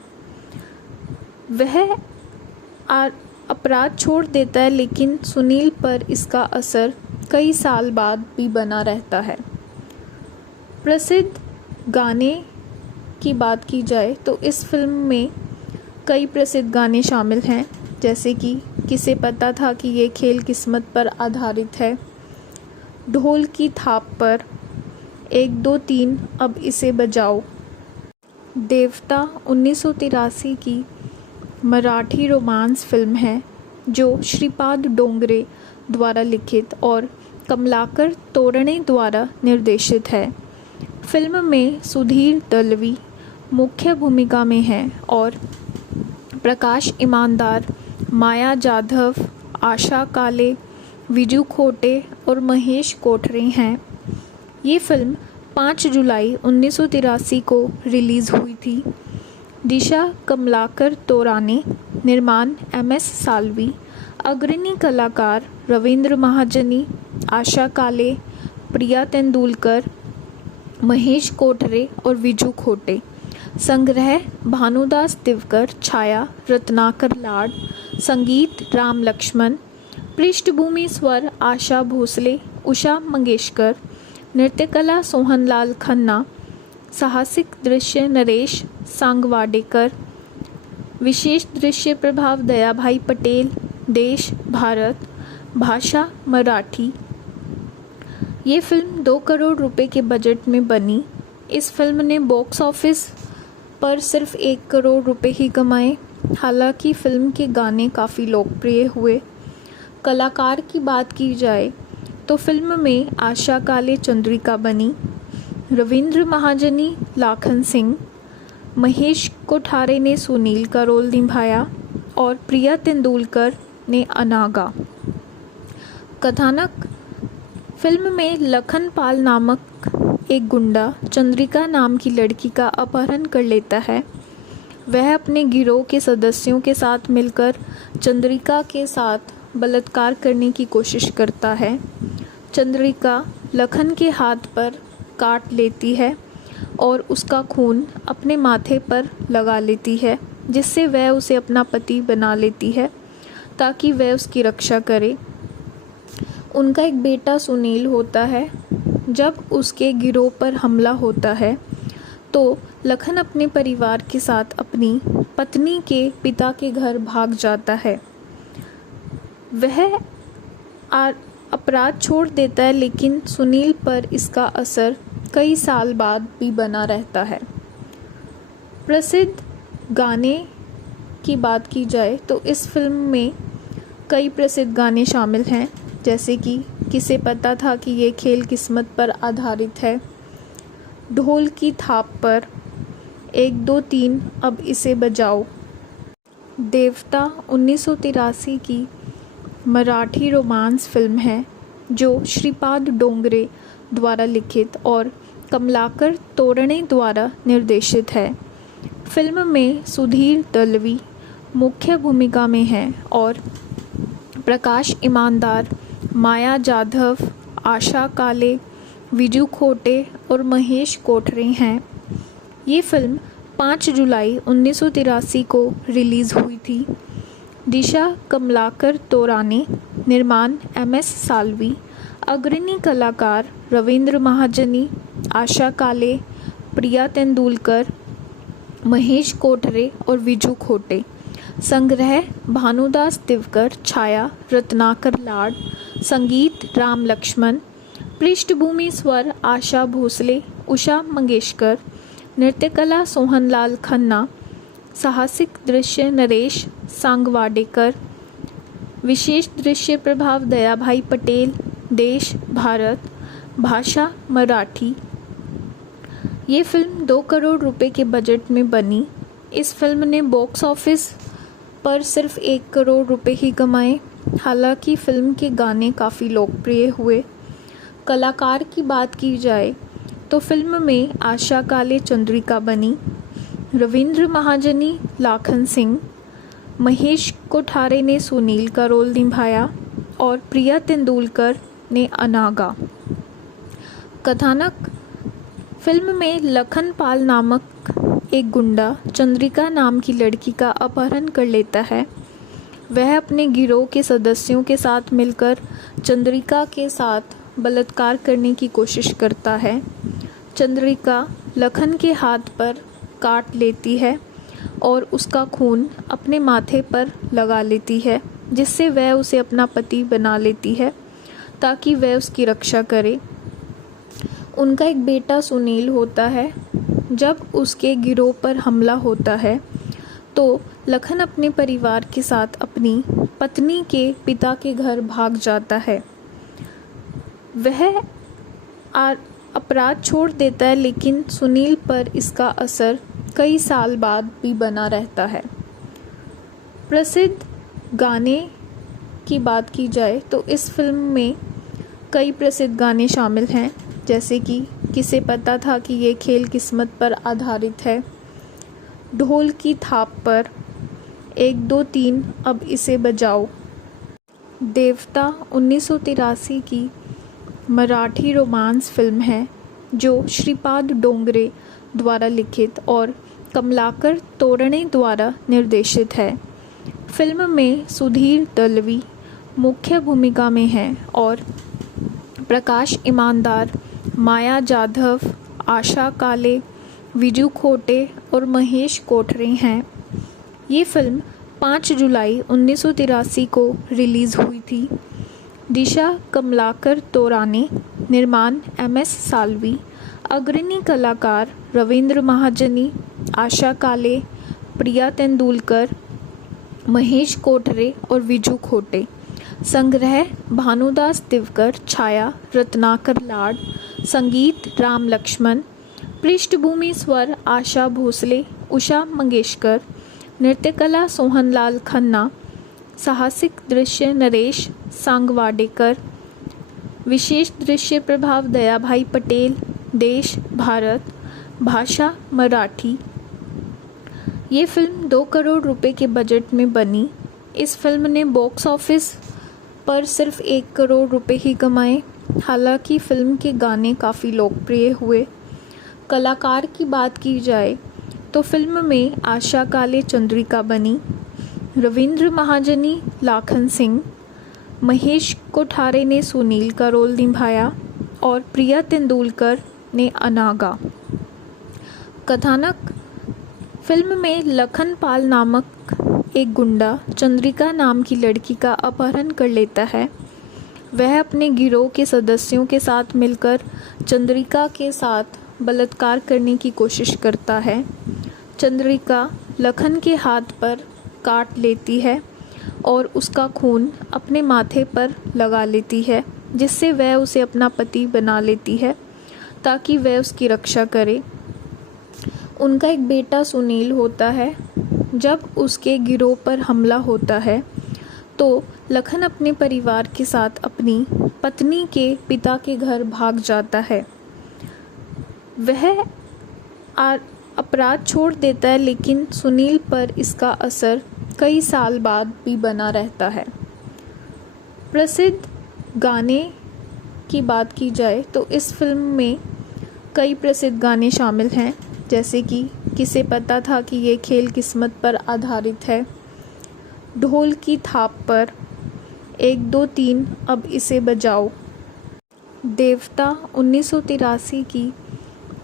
वह अपराध छोड़ देता है, लेकिन सुनील पर इसका असर कई साल बाद भी बना रहता है। प्रसिद्ध गाने की बात की जाए तो इस फिल्म में कई प्रसिद्ध गाने शामिल हैं, जैसे कि किसे पता था कि ये खेल किस्मत पर आधारित है, ढोल की थाप पर, 1 2 3 अब इसे बजाओ। देवता 1983 की मराठी रोमांस फिल्म है जो श्रीपाद डोंगरे द्वारा लिखित और कमलाकर तोरणे द्वारा निर्देशित है। फिल्म में सुधीर दलवी मुख्य भूमिका में हैं और प्रकाश ईमानदार, माया जाधव, आशा काले, विजू खोटे और महेश कोठरे हैं। ये फिल्म 5 जुलाई 1983 को रिलीज़ हुई थी। दिशा कमलाकर तोराने, निर्माण MS साल्वी, अग्रणी कलाकार रविंद्र महाजनी, आशा काले, प्रिया तेंदुलकर, महेश कोठरे और विजू खोटे। संग्रह भानुदास दिवकर, छाया रत्नाकर लाड, संगीत राम लक्ष्मण, पृष्ठभूमि स्वर आशा भोसले, उषा मंगेशकर, नृत्यकला सोहनलाल खन्ना, साहसिक दृश्य नरेश सांगवाडेकर, विशेष दृश्य प्रभाव दयाभाई पटेल, देश भारत, भाषा मराठी। ये फिल्म 2 करोड़ रुपए के बजट में बनी। इस फिल्म ने बॉक्स ऑफिस पर सिर्फ 1 करोड़ रुपए ही कमाए। हालांकि फिल्म के गाने काफ़ी लोकप्रिय हुए। कलाकार की बात की जाए तो फिल्म में आशा काले चंद्रिका बनी, रविंद्र महाजनी लाखन सिंह, महेश कोठारे ने सुनील का रोल निभाया और प्रिया तेंदुलकर ने अनागा। कथानक: फिल्म में लखन पाल नामक एक गुंडा चंद्रिका नाम की लड़की का अपहरण कर लेता है। वह अपने गिरोह के सदस्यों के साथ मिलकर चंद्रिका के साथ बलात्कार करने की कोशिश करता है। चंद्रिका लखन के हाथ पर काट लेती है और उसका खून अपने माथे पर लगा लेती है, जिससे वह उसे अपना पति बना लेती है ताकि वह उसकी रक्षा करे। उनका एक बेटा सुनील होता है। जब उसके गिरोह पर हमला होता है तो लखन अपने परिवार के साथ अपनी पत्नी के पिता के घर भाग जाता है। वह अपराध छोड़ देता है, लेकिन सुनील पर इसका असर कई साल बाद भी बना रहता है। प्रसिद्ध गाने की बात की जाए तो इस फिल्म में कई प्रसिद्ध गाने शामिल हैं, जैसे कि किसे पता था कि ये खेल किस्मत पर आधारित है, ढोल की थाप पर, 1 2 3 अब इसे बजाओ, देवता 1983 की मराठी रोमांस फिल्म है जो श्रीपाद डोंगरे द्वारा लिखित और कमलाकर तोरणे द्वारा निर्देशित है। फिल्म में सुधीर दलवी मुख्य भूमिका में हैं और प्रकाश ईमानदार, माया जाधव, आशा काले, विजू खोटे और महेश कोठरे हैं। ये फिल्म 5 जुलाई 1983 को रिलीज़ हुई थी। दिशा कमलाकर तोराने, निर्माण MS साल्वी, अग्रणी कलाकार रविंद्र महाजनी, आशा काले, प्रिया तेंदुलकर, महेश कोठरे और विजू खोटे। संग्रह भानुदास दिवकर, छाया रत्नाकर लाड, संगीत राम लक्ष्मण, पृष्ठभूमि स्वर आशा भोसले, उषा मंगेशकर, नृत्यकला सोहनलाल खन्ना, साहसिक दृश्य नरेश सांगवाडेकर, विशेष दृश्य प्रभाव दयाभाई पटेल, देश भारत, भाषा मराठी। ये फिल्म 2 करोड़ रुपए के बजट में बनी। इस फिल्म ने बॉक्स ऑफिस पर सिर्फ 1 करोड़ रुपए ही कमाए। हालांकि फिल्म के गाने काफ़ी लोकप्रिय हुए। कलाकार की बात की जाए तो फिल्म में आशा काले चंद्रिका बनी, रविंद्र महाजनी लाखन सिंह, महेश कोठारे ने सुनील का रोल निभाया और प्रिया तेंदुलकर ने अनागा। कथानक फिल्म में लखन पाल नामक एक गुंडा चंद्रिका नाम की लड़की का अपहरण कर लेता है। वह अपने गिरोह के सदस्यों के साथ मिलकर चंद्रिका के साथ बलात्कार करने की कोशिश करता है। चंद्रिका लखन के हाथ पर काट लेती है और उसका खून अपने माथे पर लगा लेती है, जिससे वह उसे अपना पति बना लेती है ताकि वह उसकी रक्षा करे। उनका एक बेटा सुनील होता है। जब उसके गिरोह पर हमला होता है तो लखन अपने परिवार के साथ अपनी पत्नी के पिता के घर भाग जाता है। वह अपराध छोड़ देता है, लेकिन सुनील पर इसका असर कई साल बाद भी बना रहता है। प्रसिद्ध गाने की बात की जाए तो इस फिल्म में कई प्रसिद्ध गाने शामिल हैं, जैसे कि किसे पता था कि ये खेल किस्मत पर आधारित है, ढोल की थाप पर, 1 2 3 अब इसे बजाओ, देवता 1983 की मराठी रोमांस फिल्म है जो श्रीपाद डोंगरे द्वारा लिखित और कमलाकर तोरणे द्वारा निर्देशित है। फिल्म में सुधीर दलवी मुख्य भूमिका में हैं और प्रकाश ईमानदार, माया जाधव, आशा काले, विजू खोटे और महेश कोठरे हैं। ये फिल्म 5 जुलाई 1983 को रिलीज़ हुई थी। दिशा कमलाकर तोराने, निर्माण MS साल्वी, अग्रणी कलाकार रविंद्र महाजनी, आशा काले, प्रिया तेंदुलकर, महेश कोठरे और विजू खोटे। संग्रह भानुदास दिवकर, छाया रत्नाकर लाड, संगीत राम लक्ष्मण, पृष्ठभूमि स्वर आशा भोसले, उषा मंगेशकर, नृत्यकला सोहनलाल खन्ना, साहसिक दृश्य नरेश सांगवाडेकर, विशेष दृश्य प्रभाव दयाभाई पटेल, देश भारत, भाषा मराठी। ये फिल्म 2 करोड़ रुपए के बजट में बनी। इस फिल्म ने बॉक्स ऑफिस पर सिर्फ 1 करोड़ रुपए ही कमाए। हालांकि फिल्म के गाने काफ़ी लोकप्रिय हुए। कलाकार की बात की जाए तो फिल्म में आशा काले चंद्रिका बनी, रविंद्र महाजनी लाखन सिंह, महेश कोठारे ने सुनील का रोल निभाया और प्रिया तेंदुलकर ने अनागा। कथानक: फिल्म में लखन पाल नामक एक गुंडा चंद्रिका नाम की लड़की का अपहरण कर लेता है। वह अपने गिरोह के सदस्यों के साथ मिलकर चंद्रिका के साथ बलात्कार करने की कोशिश करता है। चंद्रिका लखन के हाथ पर काट लेती है और उसका खून अपने माथे पर लगा लेती है, जिससे वह उसे अपना पति बना लेती है ताकि वह उसकी रक्षा करे। उनका एक बेटा सुनील होता है। जब उसके गिरोह पर हमला होता है तो लखन अपने परिवार के साथ अपनी पत्नी के पिता के घर भाग जाता है। वह अपराध छोड़ देता है, लेकिन सुनील पर इसका असर कई साल बाद भी बना रहता है। प्रसिद्ध गाने की बात की जाए तो इस फिल्म में कई प्रसिद्ध गाने शामिल हैं, जैसे कि किसे पता था कि ये खेल किस्मत पर आधारित है, ढोल की थाप पर, 1 2 3 अब इसे बजाओ। देवता 1983 की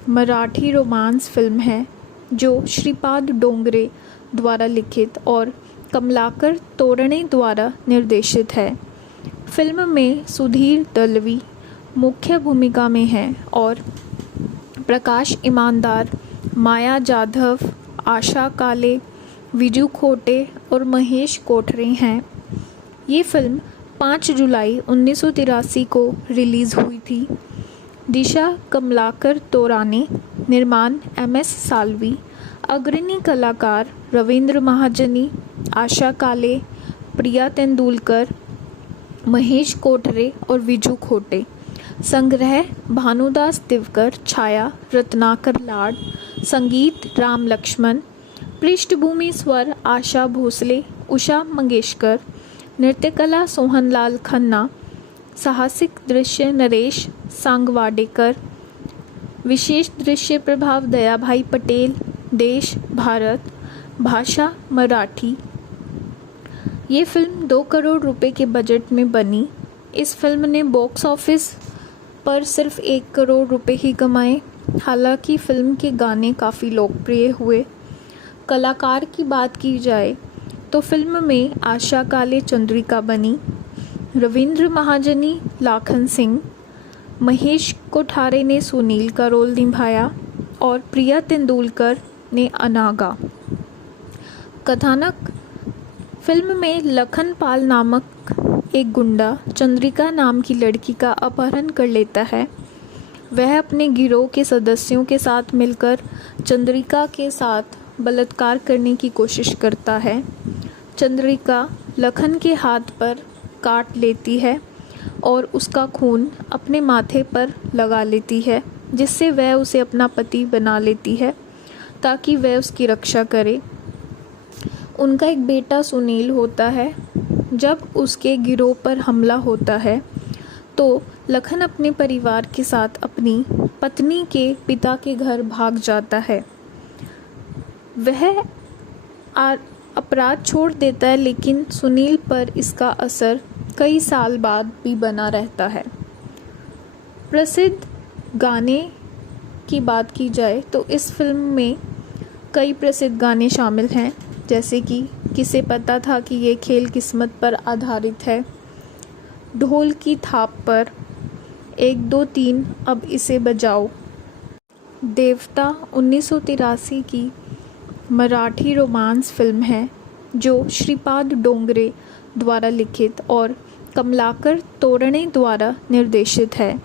मराठी रोमांस फिल्म है जो श्रीपाद डोंगरे द्वारा लिखित और कमलाकर तोरणे द्वारा निर्देशित है। फिल्म में सुधीर दलवी मुख्य भूमिका में हैं और प्रकाश ईमानदार, माया जाधव, आशा काले, विजू खोटे और महेश कोठरे हैं। ये फिल्म 5 जुलाई 1983 को रिलीज़ हुई थी। दिशा कमलाकर तोराने, निर्माण MS साल्वी, अग्रणी कलाकार रविंद्र महाजनी, आशा काले, प्रिया तेंदुलकर, महेश कोठरे और विजू खोटे। संग्रह भानुदास दिवकर, छाया रत्नाकर लाड, संगीत राम लक्ष्मण, पृष्ठभूमि स्वर आशा भोसले, उषा मंगेशकर, नृत्यकला सोहनलाल खन्ना, साहसिक दृश्य नरेश सांगवाडेकर, विशेष दृश्य प्रभाव दयाभाई पटेल, देश भारत, भाषा मराठी। ये फिल्म 2 करोड़ रुपए के बजट में बनी। इस फिल्म ने बॉक्स ऑफिस पर सिर्फ 1 करोड़ रुपए ही कमाए। हालांकि फिल्म के गाने काफ़ी लोकप्रिय हुए। कलाकार की बात की जाए तो फिल्म में आशा काले चंद्रिका बनी, रविंद्र महाजनी लाखन सिंह, महेश कोठारे ने सुनील का रोल निभाया और प्रिया तेंदुलकर ने अनागा। कथानक: फिल्म में लखन पाल नामक एक गुंडा चंद्रिका नाम की लड़की का अपहरण कर लेता है। वह अपने गिरोह के सदस्यों के साथ मिलकर चंद्रिका के साथ बलात्कार करने की कोशिश करता है। चंद्रिका लखन के हाथ पर काट लेती है और उसका खून अपने माथे पर लगा लेती है, जिससे वह उसे अपना पति बना लेती है ताकि वह उसकी रक्षा करे। उनका एक बेटा सुनील होता है। जब उसके गिरोह पर हमला होता है तो लखन अपने परिवार के साथ अपनी पत्नी के पिता के घर भाग जाता है। वह अपराध छोड़ देता है, लेकिन सुनील पर इसका असर कई साल बाद भी बना रहता है। प्रसिद्ध गाने की बात की जाए तो इस फिल्म में कई प्रसिद्ध गाने शामिल हैं, जैसे कि किसे पता था कि ये खेल किस्मत पर आधारित है, ढोल की थाप पर, 1 2 3 अब इसे बजाओ। देवता 1983 की मराठी रोमांस फिल्म है जो श्रीपाद डोंगरे द्वारा लिखित और कमलाकर तोरणे द्वारा निर्देशित है।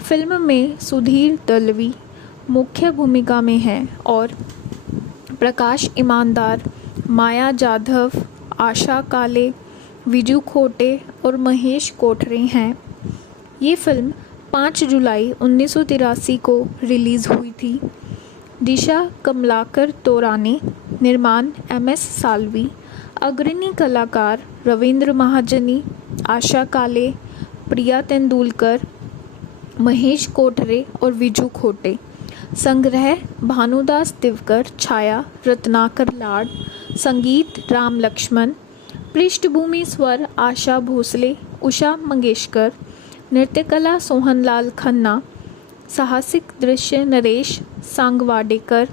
फिल्म में सुधीर दलवी मुख्य भूमिका में हैं और प्रकाश ईमानदार, माया जाधव, आशा काले, विजू खोटे और महेश कोठरे हैं। ये फिल्म 5 जुलाई 1983 को रिलीज़ हुई थी। दिशा कमलाकर तोराने, निर्माण MS साल्वी, अग्रणी कलाकार रविंद्र महाजनी, आशा काले, प्रिया तेंदुलकर, महेश कोठरे और विजू खोटे। संग्रह भानुदास दिवकर। छाया रत्नाकर लाड। संगीत राम लक्ष्मण। पृष्ठभूमि स्वर आशा भोसले, उषा मंगेशकर। नृत्यकला सोहनलाल खन्ना। साहसिक दृश्य नरेश सांगवाडेकर।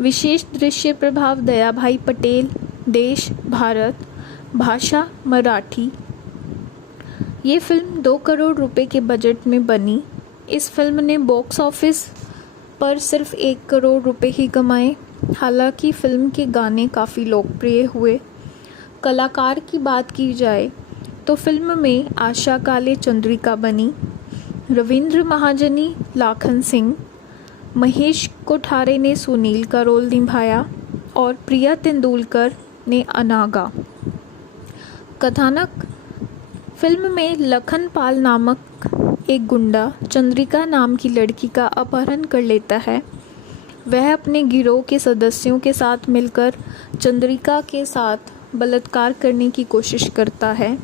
विशेष दृश्य प्रभाव दयाभाई पटेल। देश भारत। भाषा मराठी। ये फिल्म 2 करोड़ रुपए के बजट में बनी। इस फिल्म ने बॉक्स ऑफिस पर सिर्फ 1 करोड़ रुपए ही कमाए। हालांकि फिल्म के गाने काफ़ी लोकप्रिय हुए। कलाकार की बात की जाए तो फिल्म में आशा काले चंद्रिका बनी, रविंद्र महाजनी लाखन सिंह, महेश कोठारे ने सुनील का रोल निभाया और प्रिया तेंदुलकर ने अनागा। कथानक फिल्म में लखन पाल नामक एक गुंडा चंद्रिका नाम की लड़की का अपहरण कर लेता है। वह अपने गिरोह के सदस्यों के साथ मिलकर चंद्रिका के साथ बलात्कार करने की कोशिश करता है।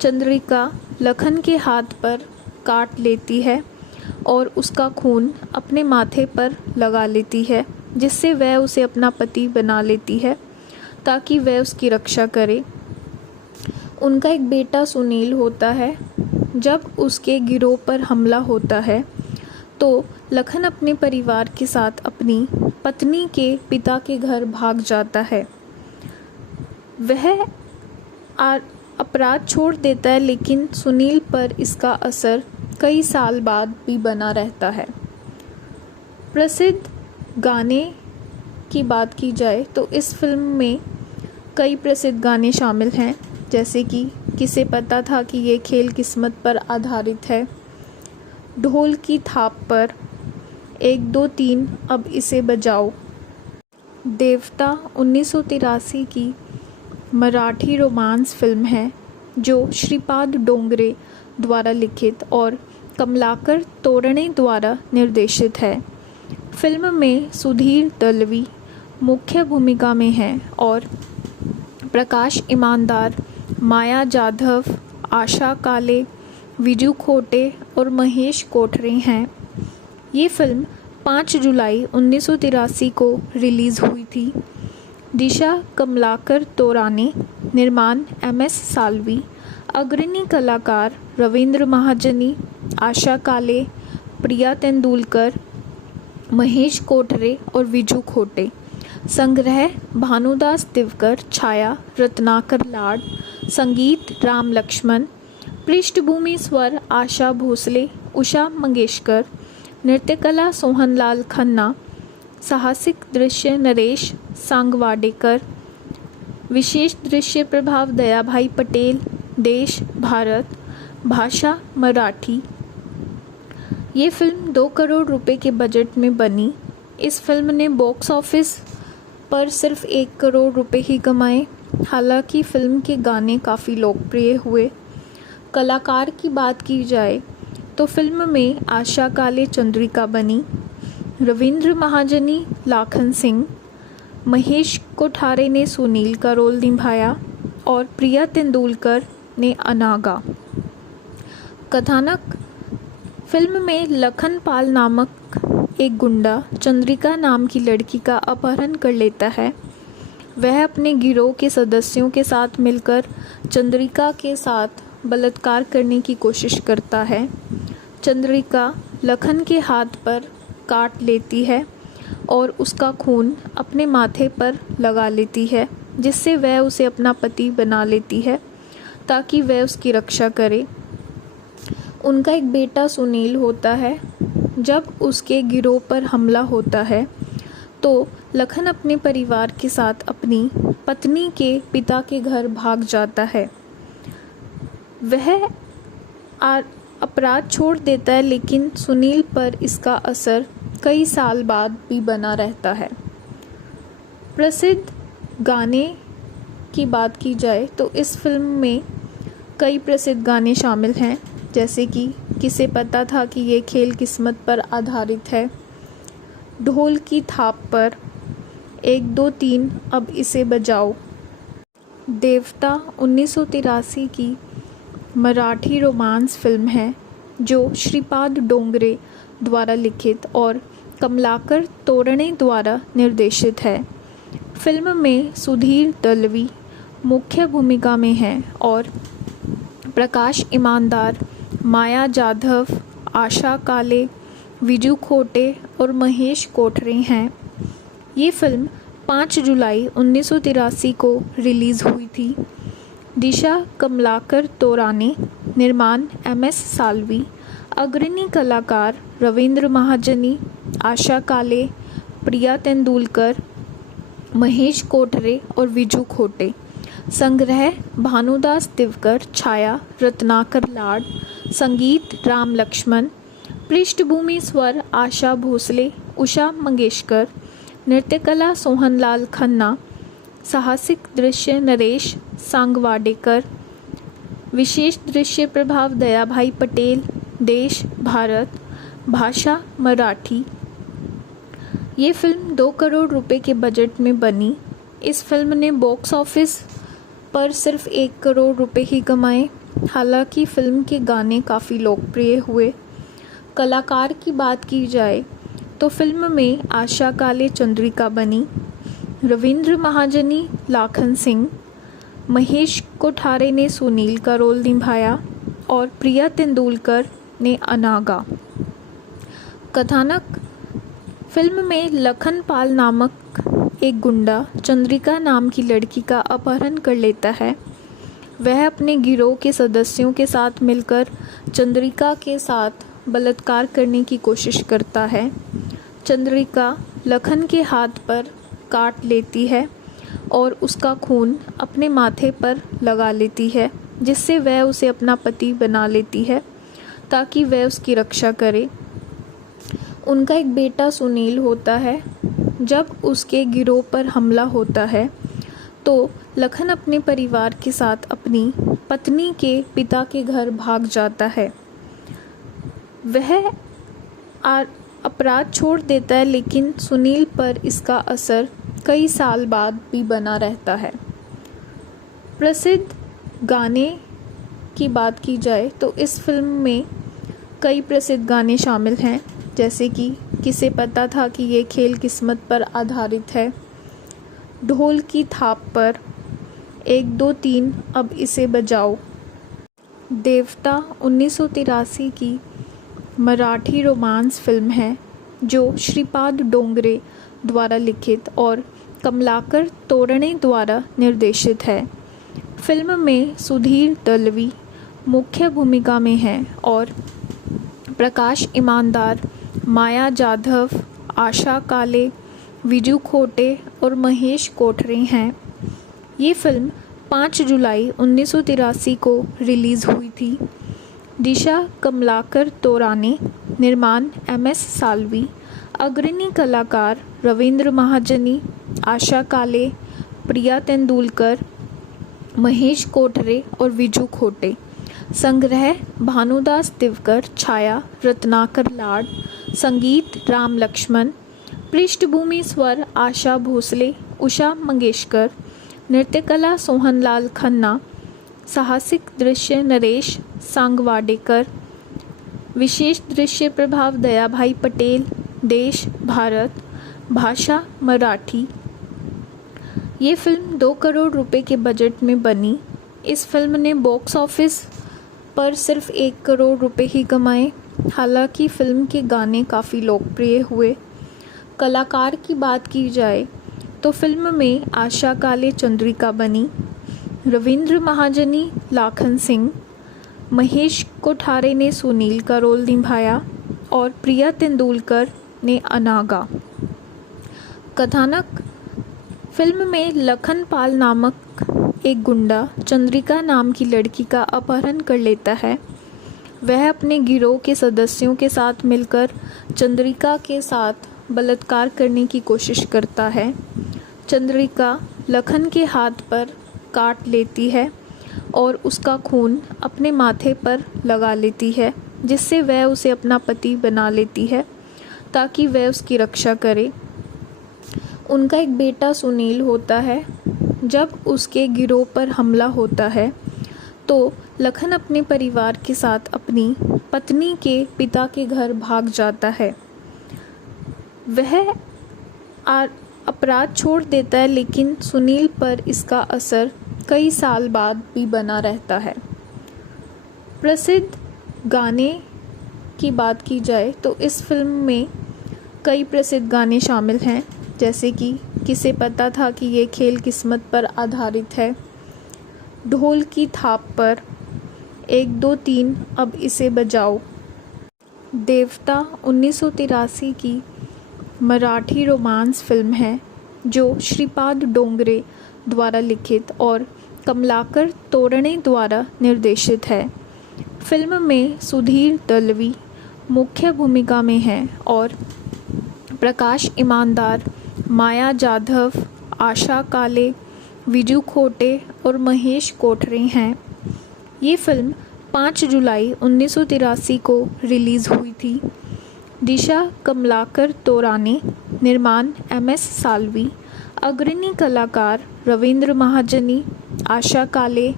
चंद्रिका लखन के हाथ पर काट लेती है और उसका खून अपने माथे पर लगा लेती है, जिससे वह उसे अपना पति बना लेती है ताकि वह उसकी रक्षा करे। उनका एक बेटा सुनील होता है। जब उसके गिरोह पर हमला होता है तो लखन अपने परिवार के साथ अपनी पत्नी के पिता के घर भाग जाता है। वह अपराध छोड़ देता है, लेकिन सुनील पर इसका असर कई साल बाद भी बना रहता है। प्रसिद्ध गाने की बात की जाए तो इस फिल्म में कई प्रसिद्ध गाने शामिल हैं, जैसे कि किसे पता था कि ये खेल किस्मत पर आधारित है, ढोल की थाप पर, 1 2 3 अब इसे बजाओ। देवता 1983 की मराठी रोमांस फिल्म है जो श्रीपाद डोंगरे द्वारा लिखित और कमलाकर तोरणे द्वारा निर्देशित है। फिल्म में सुधीर दलवी मुख्य भूमिका में हैं और प्रकाश ईमानदार, माया जाधव, आशा काले, विजू खोटे और महेश कोठरे हैं। ये फिल्म 5 जुलाई 1983 को रिलीज़ हुई थी। दिशा कमलाकर तोराने, निर्माण MS साल्वी, अग्रणी कलाकार रविंद्र महाजनी, आशा काले, प्रिया तेंदुलकर, महेश कोठरे और विजू खोटे। संग्रह भानुदास दिवकर। छाया रत्नाकर लाड। संगीत राम लक्ष्मण। पृष्ठभूमि स्वर आशा भोसले, उषा मंगेशकर। नृत्यकला सोहनलाल खन्ना। साहसिक दृश्य नरेश सांगवाडेकर। विशेष दृश्य प्रभाव दयाभाई पटेल। देश भारत। भाषा मराठी। ये फिल्म 2 करोड़ रुपए के बजट में बनी। इस फिल्म ने बॉक्स ऑफिस पर सिर्फ 1 करोड़ रुपए ही कमाए। हालांकि फिल्म के गाने काफ़ी लोकप्रिय हुए। कलाकार की बात की जाए तो फिल्म में आशा काले चंद्रिका बनी, रविंद्र महाजनी लाखन सिंह, महेश कोठारे ने सुनील का रोल निभाया और प्रिया तेंदुलकर ने अनागा। कथानक फिल्म में लखन पाल नामक एक गुंडा चंद्रिका नाम की लड़की का अपहरण कर लेता है। वह अपने गिरोह के सदस्यों के साथ मिलकर चंद्रिका के साथ बलात्कार करने की कोशिश करता है। चंद्रिका लखन के हाथ पर काट लेती है और उसका खून अपने माथे पर लगा लेती है, जिससे वह उसे अपना पति बना लेती है ताकि वह उसकी रक्षा करे। उनका एक बेटा सुनील होता है। जब उसके गिरोह पर हमला होता है तो लखन अपने परिवार के साथ अपनी पत्नी के पिता के घर भाग जाता है। वह अपराध छोड़ देता है, लेकिन सुनील पर इसका असर कई साल बाद भी बना रहता है। प्रसिद्ध गाने की बात की जाए तो इस फिल्म में कई प्रसिद्ध गाने शामिल हैं, जैसे कि किसे पता था कि ये खेल किस्मत पर आधारित है, ढोल की थाप पर, 1 2 3 अब इसे बजाओ। देवता 1983 की मराठी रोमांस फिल्म है जो श्रीपाद डोंगरे द्वारा लिखित और कमलाकर तोरणे द्वारा निर्देशित है। फिल्म में सुधीर दलवी मुख्य भूमिका में हैं और प्रकाश ईमानदार, माया जाधव, आशा काले, विजू खोटे और महेश कोठरे हैं। ये फिल्म 5 जुलाई 1983 को रिलीज़ हुई थी। दिशा कमलाकर तोराने, निर्माण MS साल्वी, अग्रणी कलाकार रविंद्र महाजनी, आशा काले, प्रिया तेंदुलकर, महेश कोठरे और विजू खोटे। संग्रह भानुदास दिवकर, छाया रत्नाकर लाड, संगीत राम लक्ष्मण, पृष्ठभूमि स्वर आशा भोसले, उषा मंगेशकर, नृत्यकला सोहनलाल खन्ना, साहसिक दृश्य नरेश सांगवाडेकर, विशेष दृश्य प्रभाव दयाभाई पटेल, देश भारत, भाषा मराठी। ये फिल्म 2 करोड़ रुपए के बजट में बनी। इस फिल्म ने बॉक्स ऑफिस पर सिर्फ 1 करोड़ रुपए ही कमाए। हालांकि फिल्म के गाने काफ़ी लोकप्रिय हुए। कलाकार की बात की जाए तो फिल्म में आशा काले चंद्रिका बनी, रविंद्र महाजनी लाखन सिंह, महेश कोठारे ने सुनील का रोल निभाया और प्रिया तेंदुलकर ने अनागा। कथानक: फिल्म में लखन पाल नामक एक गुंडा चंद्रिका नाम की लड़की का अपहरण कर लेता है। वह अपने गिरोह के सदस्यों के साथ मिलकर चंद्रिका के साथ बलात्कार करने की कोशिश करता है। चंद्रिका लखन के हाथ पर काट लेती है और उसका खून अपने माथे पर लगा लेती है, जिससे वह उसे अपना पति बना लेती है ताकि वह उसकी रक्षा करे। उनका एक बेटा सुनील होता है। जब उसके गिरोह पर हमला होता है तो लखन अपने परिवार के साथ अपनी पत्नी के पिता के घर भाग जाता है। वह अपराध छोड़ देता है, लेकिन सुनील पर इसका असर कई साल बाद भी बना रहता है। प्रसिद्ध गाने की बात की जाए तो इस फिल्म में कई प्रसिद्ध गाने शामिल हैं, जैसे कि किसे पता था कि ये खेल किस्मत पर आधारित है, ढोल की थाप पर, 1 2 3 अब इसे बजाओ। देवता 1983 की मराठी रोमांस फिल्म है जो श्रीपाद डोंगरे द्वारा लिखित और कमलाकर तोरणे द्वारा निर्देशित है। फिल्म में सुधीर दलवी मुख्य भूमिका में हैं और प्रकाश ईमानदार, माया जाधव, आशा काले, विजू खोटे और महेश कोठरे हैं। ये फिल्म 5 जुलाई 1983 को रिलीज़ हुई थी। दिशा कमलाकर तोराने, निर्माण MS साल्वी, अग्रणी कलाकार रविंद्र महाजनी, आशा काले, प्रिया तेंदुलकर, महेश कोठरे और विजू खोटे। संग्रह भानुदास दिवकर, छाया रत्नाकर लाड, संगीत राम लक्ष्मण, पृष्ठभूमि स्वर आशा भोसले, उषा मंगेशकर, नृत्यकला सोहनलाल खन्ना, साहसिक दृश्य नरेश सांगवाडेकर, विशेष दृश्य प्रभाव दयाभाई पटेल, देश भारत, भाषा मराठी। ये फिल्म 2 करोड़ रुपए के बजट में बनी। इस फिल्म ने बॉक्स ऑफिस पर सिर्फ 1 करोड़ रुपए ही कमाए। हालांकि फिल्म के गाने काफ़ी लोकप्रिय हुए। कलाकार की बात की जाए तो फिल्म में आशा काले चंद्रिका बनी, रविंद्र महाजनी लाखन सिंह, महेश कोठारे ने सुनील का रोल निभाया और प्रिया तेंदुलकर ने अनागा। कथानक: फिल्म में लखन पाल नामक एक गुंडा चंद्रिका नाम की लड़की का अपहरण कर लेता है। वह अपने गिरोह के सदस्यों के साथ मिलकर चंद्रिका के साथ बलात्कार करने की कोशिश करता है। चंद्रिका लखन के हाथ पर काट लेती है और उसका खून अपने माथे पर लगा लेती है, जिससे वह उसे अपना पति बना लेती है ताकि वह उसकी रक्षा करे। उनका एक बेटा सुनील होता है। जब उसके गिरोह पर हमला होता है तो लखन अपने परिवार के साथ अपनी पत्नी के पिता के घर भाग जाता है। वह अपराध छोड़ देता है, लेकिन सुनील पर इसका असर कई साल बाद भी बना रहता है। प्रसिद्ध गाने की बात की जाए तो इस फिल्म में कई प्रसिद्ध गाने शामिल हैं, जैसे कि किसे पता था कि ये खेल किस्मत पर आधारित है, ढोल की थाप पर, 1 2 3 अब इसे बजाओ, देवता 1983 की मराठी रोमांस फिल्म है जो श्रीपाद डोंगरे द्वारा लिखित और कमलाकर तोरणे द्वारा निर्देशित है। फिल्म में सुधीर दलवी मुख्य भूमिका में हैं और प्रकाश ईमानदार, माया जाधव, आशा काले, विजू खोटे और महेश कोठरे हैं। ये फिल्म 5 जुलाई 1983 को रिलीज़ हुई थी। दिशा कमलाकर तोराने, निर्माण MS साल्वी, अग्रणी कलाकार रविंद्र महाजनी, आशा काले,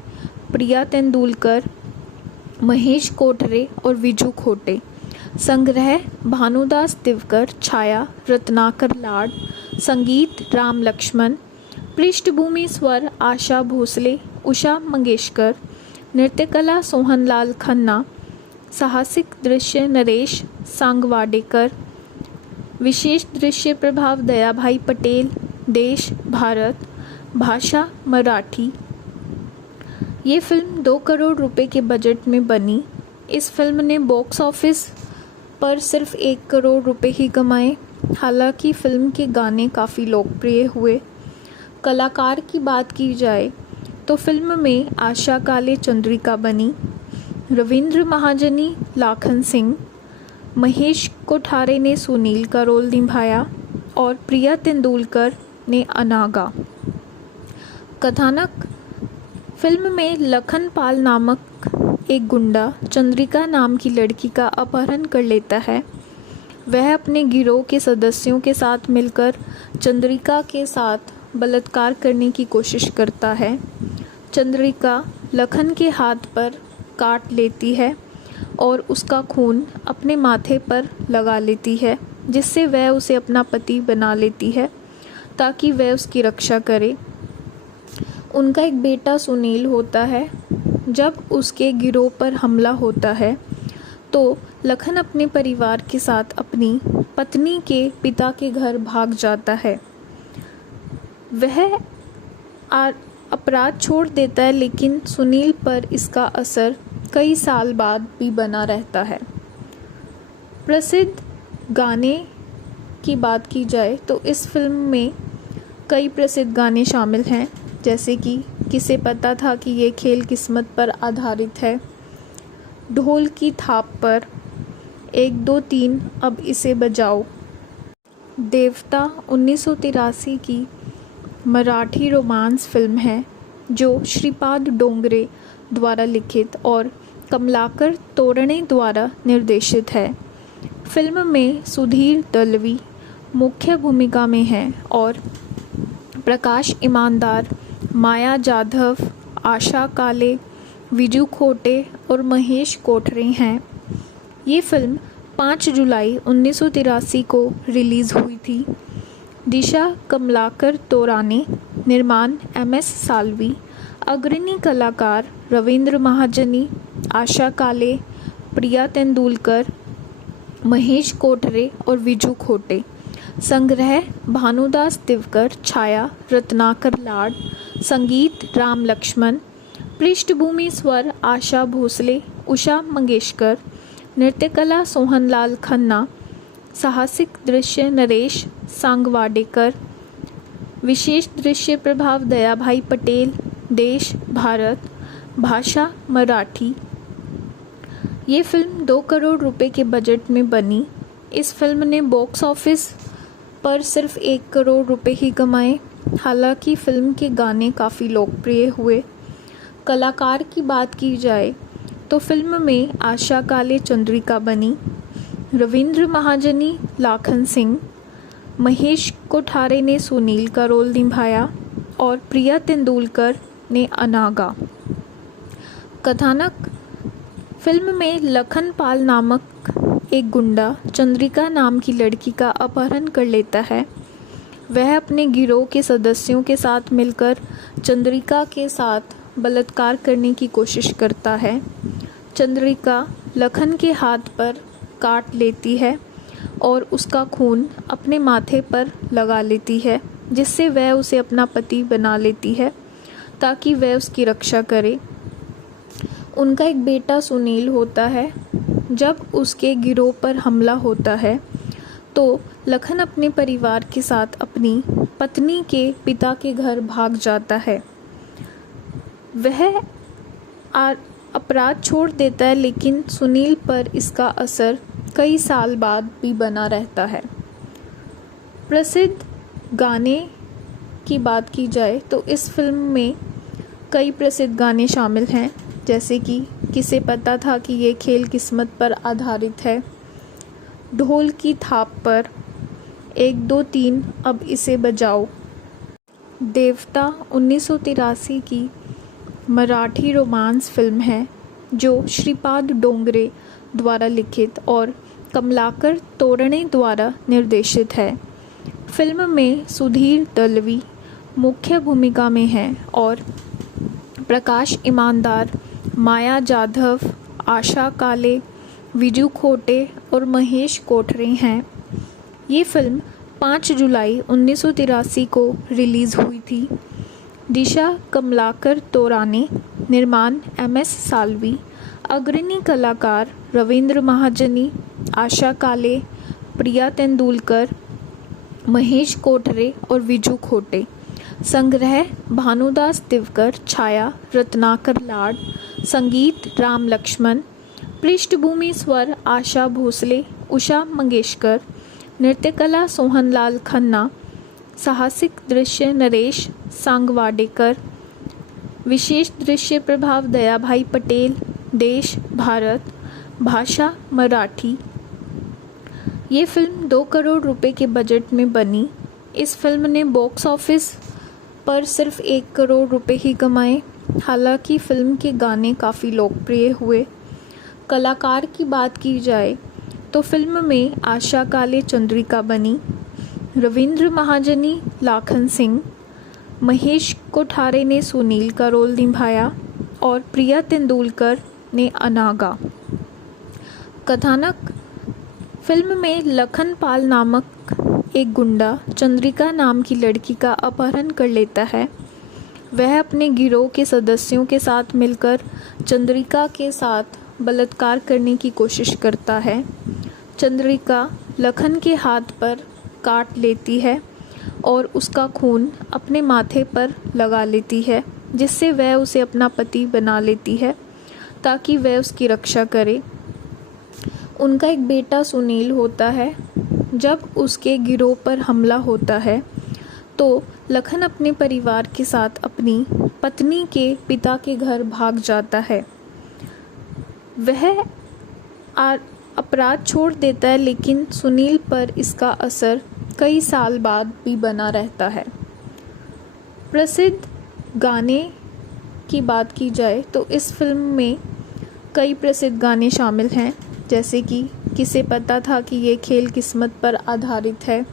प्रिया तेंदुलकर, महेश कोठरे और विजू खोटे। संग्रह भानुदास दिवकर, छाया रत्नाकर लाड, संगीत राम लक्ष्मण, पृष्ठभूमि स्वर आशा भोसले, उषा मंगेशकर, नृत्यकला सोहनलाल खन्ना, साहसिक दृश्य नरेश सांगवाडेकर, विशेष दृश्य प्रभाव दयाभाई पटेल, देश भारत, भाषा मराठी। ये फिल्म 2 करोड़ रुपए के बजट में बनी। इस फिल्म ने बॉक्स ऑफिस पर सिर्फ 1 करोड़ रुपए ही कमाए। हालांकि फिल्म के गाने काफ़ी लोकप्रिय हुए। कलाकार की बात की जाए तो फिल्म में आशा काले चंद्रिका बनी, रविंद्र महाजनी लाखन सिंह, महेश कोठारे ने सुनील का रोल निभाया और प्रिया तेंदुलकर ने अनागा। कथानक: फिल्म में लखन पाल नामक एक गुंडा चंद्रिका नाम की लड़की का अपहरण कर लेता है। वह अपने गिरोह के सदस्यों के साथ मिलकर चंद्रिका के साथ बलात्कार करने की कोशिश करता है। चंद्रिका लखन के हाथ पर काट लेती है और उसका खून अपने माथे पर लगा लेती है, जिससे वह उसे अपना पति बना लेती है ताकि वह उसकी रक्षा करे। उनका एक बेटा सुनील होता है। जब उसके गिरोह पर हमला होता है तो लखन अपने परिवार के साथ अपनी पत्नी के पिता के घर भाग जाता है। वह अपराध छोड़ देता है, लेकिन सुनील पर इसका असर कई साल बाद भी बना रहता है। प्रसिद्ध गाने की बात की जाए तो इस फिल्म में कई प्रसिद्ध गाने शामिल हैं, जैसे कि किसे पता था कि ये खेल किस्मत पर आधारित है, ढोल की थाप पर, 1 2 3 अब इसे बजाओ, देवता 1983 की मराठी रोमांस फिल्म है जो श्रीपाद डोंगरे द्वारा लिखित और कमलाकर तोरणे द्वारा निर्देशित है। फिल्म में सुधीर दलवी मुख्य भूमिका में हैं और प्रकाश ईमानदार, माया जाधव, आशा काले, विजू खोटे और महेश कोठरे हैं। ये फिल्म 5 जुलाई 1983 को रिलीज़ हुई थी। दिशा कमलाकर तोराने, निर्माण MS साल्वी, अग्रणी कलाकार रविंद्र महाजनी, आशा काले, प्रिया तेंदुलकर, महेश कोठरे और विजू खोटे। संग्रह भानुदास दिवकर, छाया रत्नाकर लाड, संगीत राम लक्ष्मण, पृष्ठभूमि स्वर आशा भोसले, उषा मंगेशकर, नृत्यकला सोहनलाल खन्ना, साहसिक दृश्य नरेश सांगवाडेकर, विशेष दृश्य प्रभाव दयाभाई पटेल, देश भारत, भाषा मराठी। ये फिल्म 2 करोड़ रुपए के बजट में बनी। इस फिल्म ने बॉक्स ऑफिस पर सिर्फ 1 करोड़ रुपए ही कमाए। हालांकि फिल्म के गाने काफ़ी लोकप्रिय हुए। कलाकार की बात की जाए तो फिल्म में आशा काले चंद्रिका बनी, रविंद्र महाजनी लाखन सिंह, महेश कोठारे ने सुनील का रोल निभाया और प्रिया तेंदुलकर ने अनागा। कथानक: फिल्म में लखन पाल नामक एक गुंडा चंद्रिका नाम की लड़की का अपहरण कर लेता है। वह अपने गिरोह के सदस्यों के साथ मिलकर चंद्रिका के साथ बलात्कार करने की कोशिश करता है। चंद्रिका लखन के हाथ पर काट लेती है और उसका खून अपने माथे पर लगा लेती है, जिससे वह उसे अपना पति बना लेती है ताकि वह उसकी रक्षा करे। उनका एक बेटा सुनील होता है। जब उसके गिरोह पर हमला होता है तो लखन अपने परिवार के साथ अपनी पत्नी के पिता के घर भाग जाता है। वह अपराध छोड़ देता है, लेकिन सुनील पर इसका असर कई साल बाद भी बना रहता है। प्रसिद्ध गाने की बात की जाए तो इस फिल्म में कई प्रसिद्ध गाने शामिल हैं, जैसे कि किसे पता था कि ये खेल किस्मत पर आधारित है, ढोल की थाप पर, 1 2 3 अब इसे बजाओ। देवता 1983 की मराठी रोमांस फिल्म है जो श्रीपाद डोंगरे द्वारा लिखित और कमलाकर तोरणे द्वारा निर्देशित है। फिल्म में सुधीर दलवी मुख्य भूमिका में हैं और प्रकाश ईमानदार, माया जाधव, आशा काले, विजू खोटे और महेश कोठरे हैं। ये फिल्म 5 जुलाई 1983 को रिलीज़ हुई थी। दिशा कमलाकर तोराने, निर्माण MS साल्वी, अग्रणी कलाकार रविंद्र महाजनी, आशा काले, प्रिया तेंदुलकर, महेश कोठरे और विजू खोटे। संग्रह भानुदास दिवकर, छाया रत्नाकर लाड, संगीत राम लक्ष्मण, पृष्ठभूमि स्वर आशा भोसले, उषा मंगेशकर, नृत्यकला सोहनलाल खन्ना, साहसिक दृश्य नरेश सांगवाडेकर, विशेष दृश्य प्रभाव दयाभाई पटेल, देश भारत, भाषा मराठी। ये फिल्म 2 करोड़ रुपए के बजट में बनी। इस फिल्म ने बॉक्स ऑफिस पर सिर्फ 1 करोड़ रुपए ही कमाए। हालांकि फिल्म के गाने काफ़ी लोकप्रिय हुए। कलाकार की बात की जाए तो फिल्म में आशा काले चंद्रिका बनी, रविंद्र महाजनी लाखन सिंह, महेश कोठारे ने सुनील का रोल निभाया और प्रिया तेंदुलकर ने अनागा। कथानक: फिल्म में लखन पाल नामक एक गुंडा चंद्रिका नाम की लड़की का अपहरण कर लेता है। वह अपने गिरोह के सदस्यों के साथ मिलकर चंद्रिका के साथ बलात्कार करने की कोशिश करता है। चंद्रिका लखन के हाथ पर काट लेती है और उसका खून अपने माथे पर लगा लेती है, जिससे वह उसे अपना पति बना लेती है ताकि वह उसकी रक्षा करे। उनका एक बेटा सुनील होता है। जब उसके गिरोह पर हमला होता है तो लखन अपने परिवार के साथ अपनी पत्नी के पिता के घर भाग जाता है। वह अपराध छोड़ देता है, लेकिन सुनील पर इसका असर कई साल बाद भी बना रहता है। प्रसिद्ध गाने की बात की जाए तो इस फिल्म में कई प्रसिद्ध गाने शामिल हैं, जैसे कि किसे पता था कि ये खेल किस्मत पर आधारित है,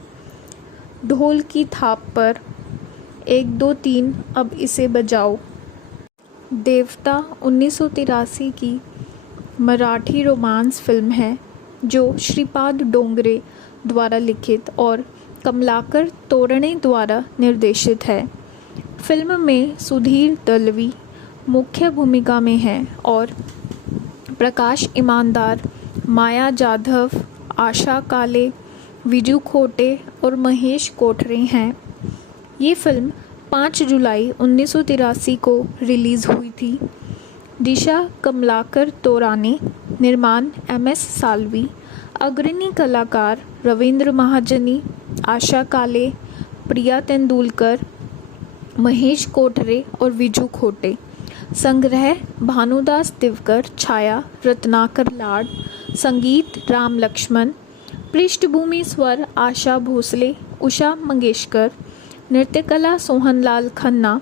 ढोल की थाप पर, 1 2 3 अब इसे बजाओ। देवता 1983 की मराठी रोमांस फिल्म है जो श्रीपाद डोंगरे द्वारा लिखित और कमलाकर तोरणे द्वारा निर्देशित है। फिल्म में सुधीर दलवी मुख्य भूमिका में हैं और प्रकाश ईमानदार, माया जाधव, आशा काले, विजू खोटे और महेश कोठरे हैं। ये फिल्म 5 जुलाई 1983 को रिलीज़ हुई थी। दिशा कमलाकर तोराने, निर्माण MS साल्वी, अग्रणी कलाकार रविंद्र महाजनी, आशा काले, प्रिया तेंदुलकर, महेश कोठरे और विजू खोटे। संग्रह भानुदास दिवकर, छाया रत्नाकर लाड, संगीत राम लक्ष्मण, पृष्ठभूमि स्वर आशा भोसले, उषा मंगेशकर, नृत्यकला सोहनलाल खन्ना,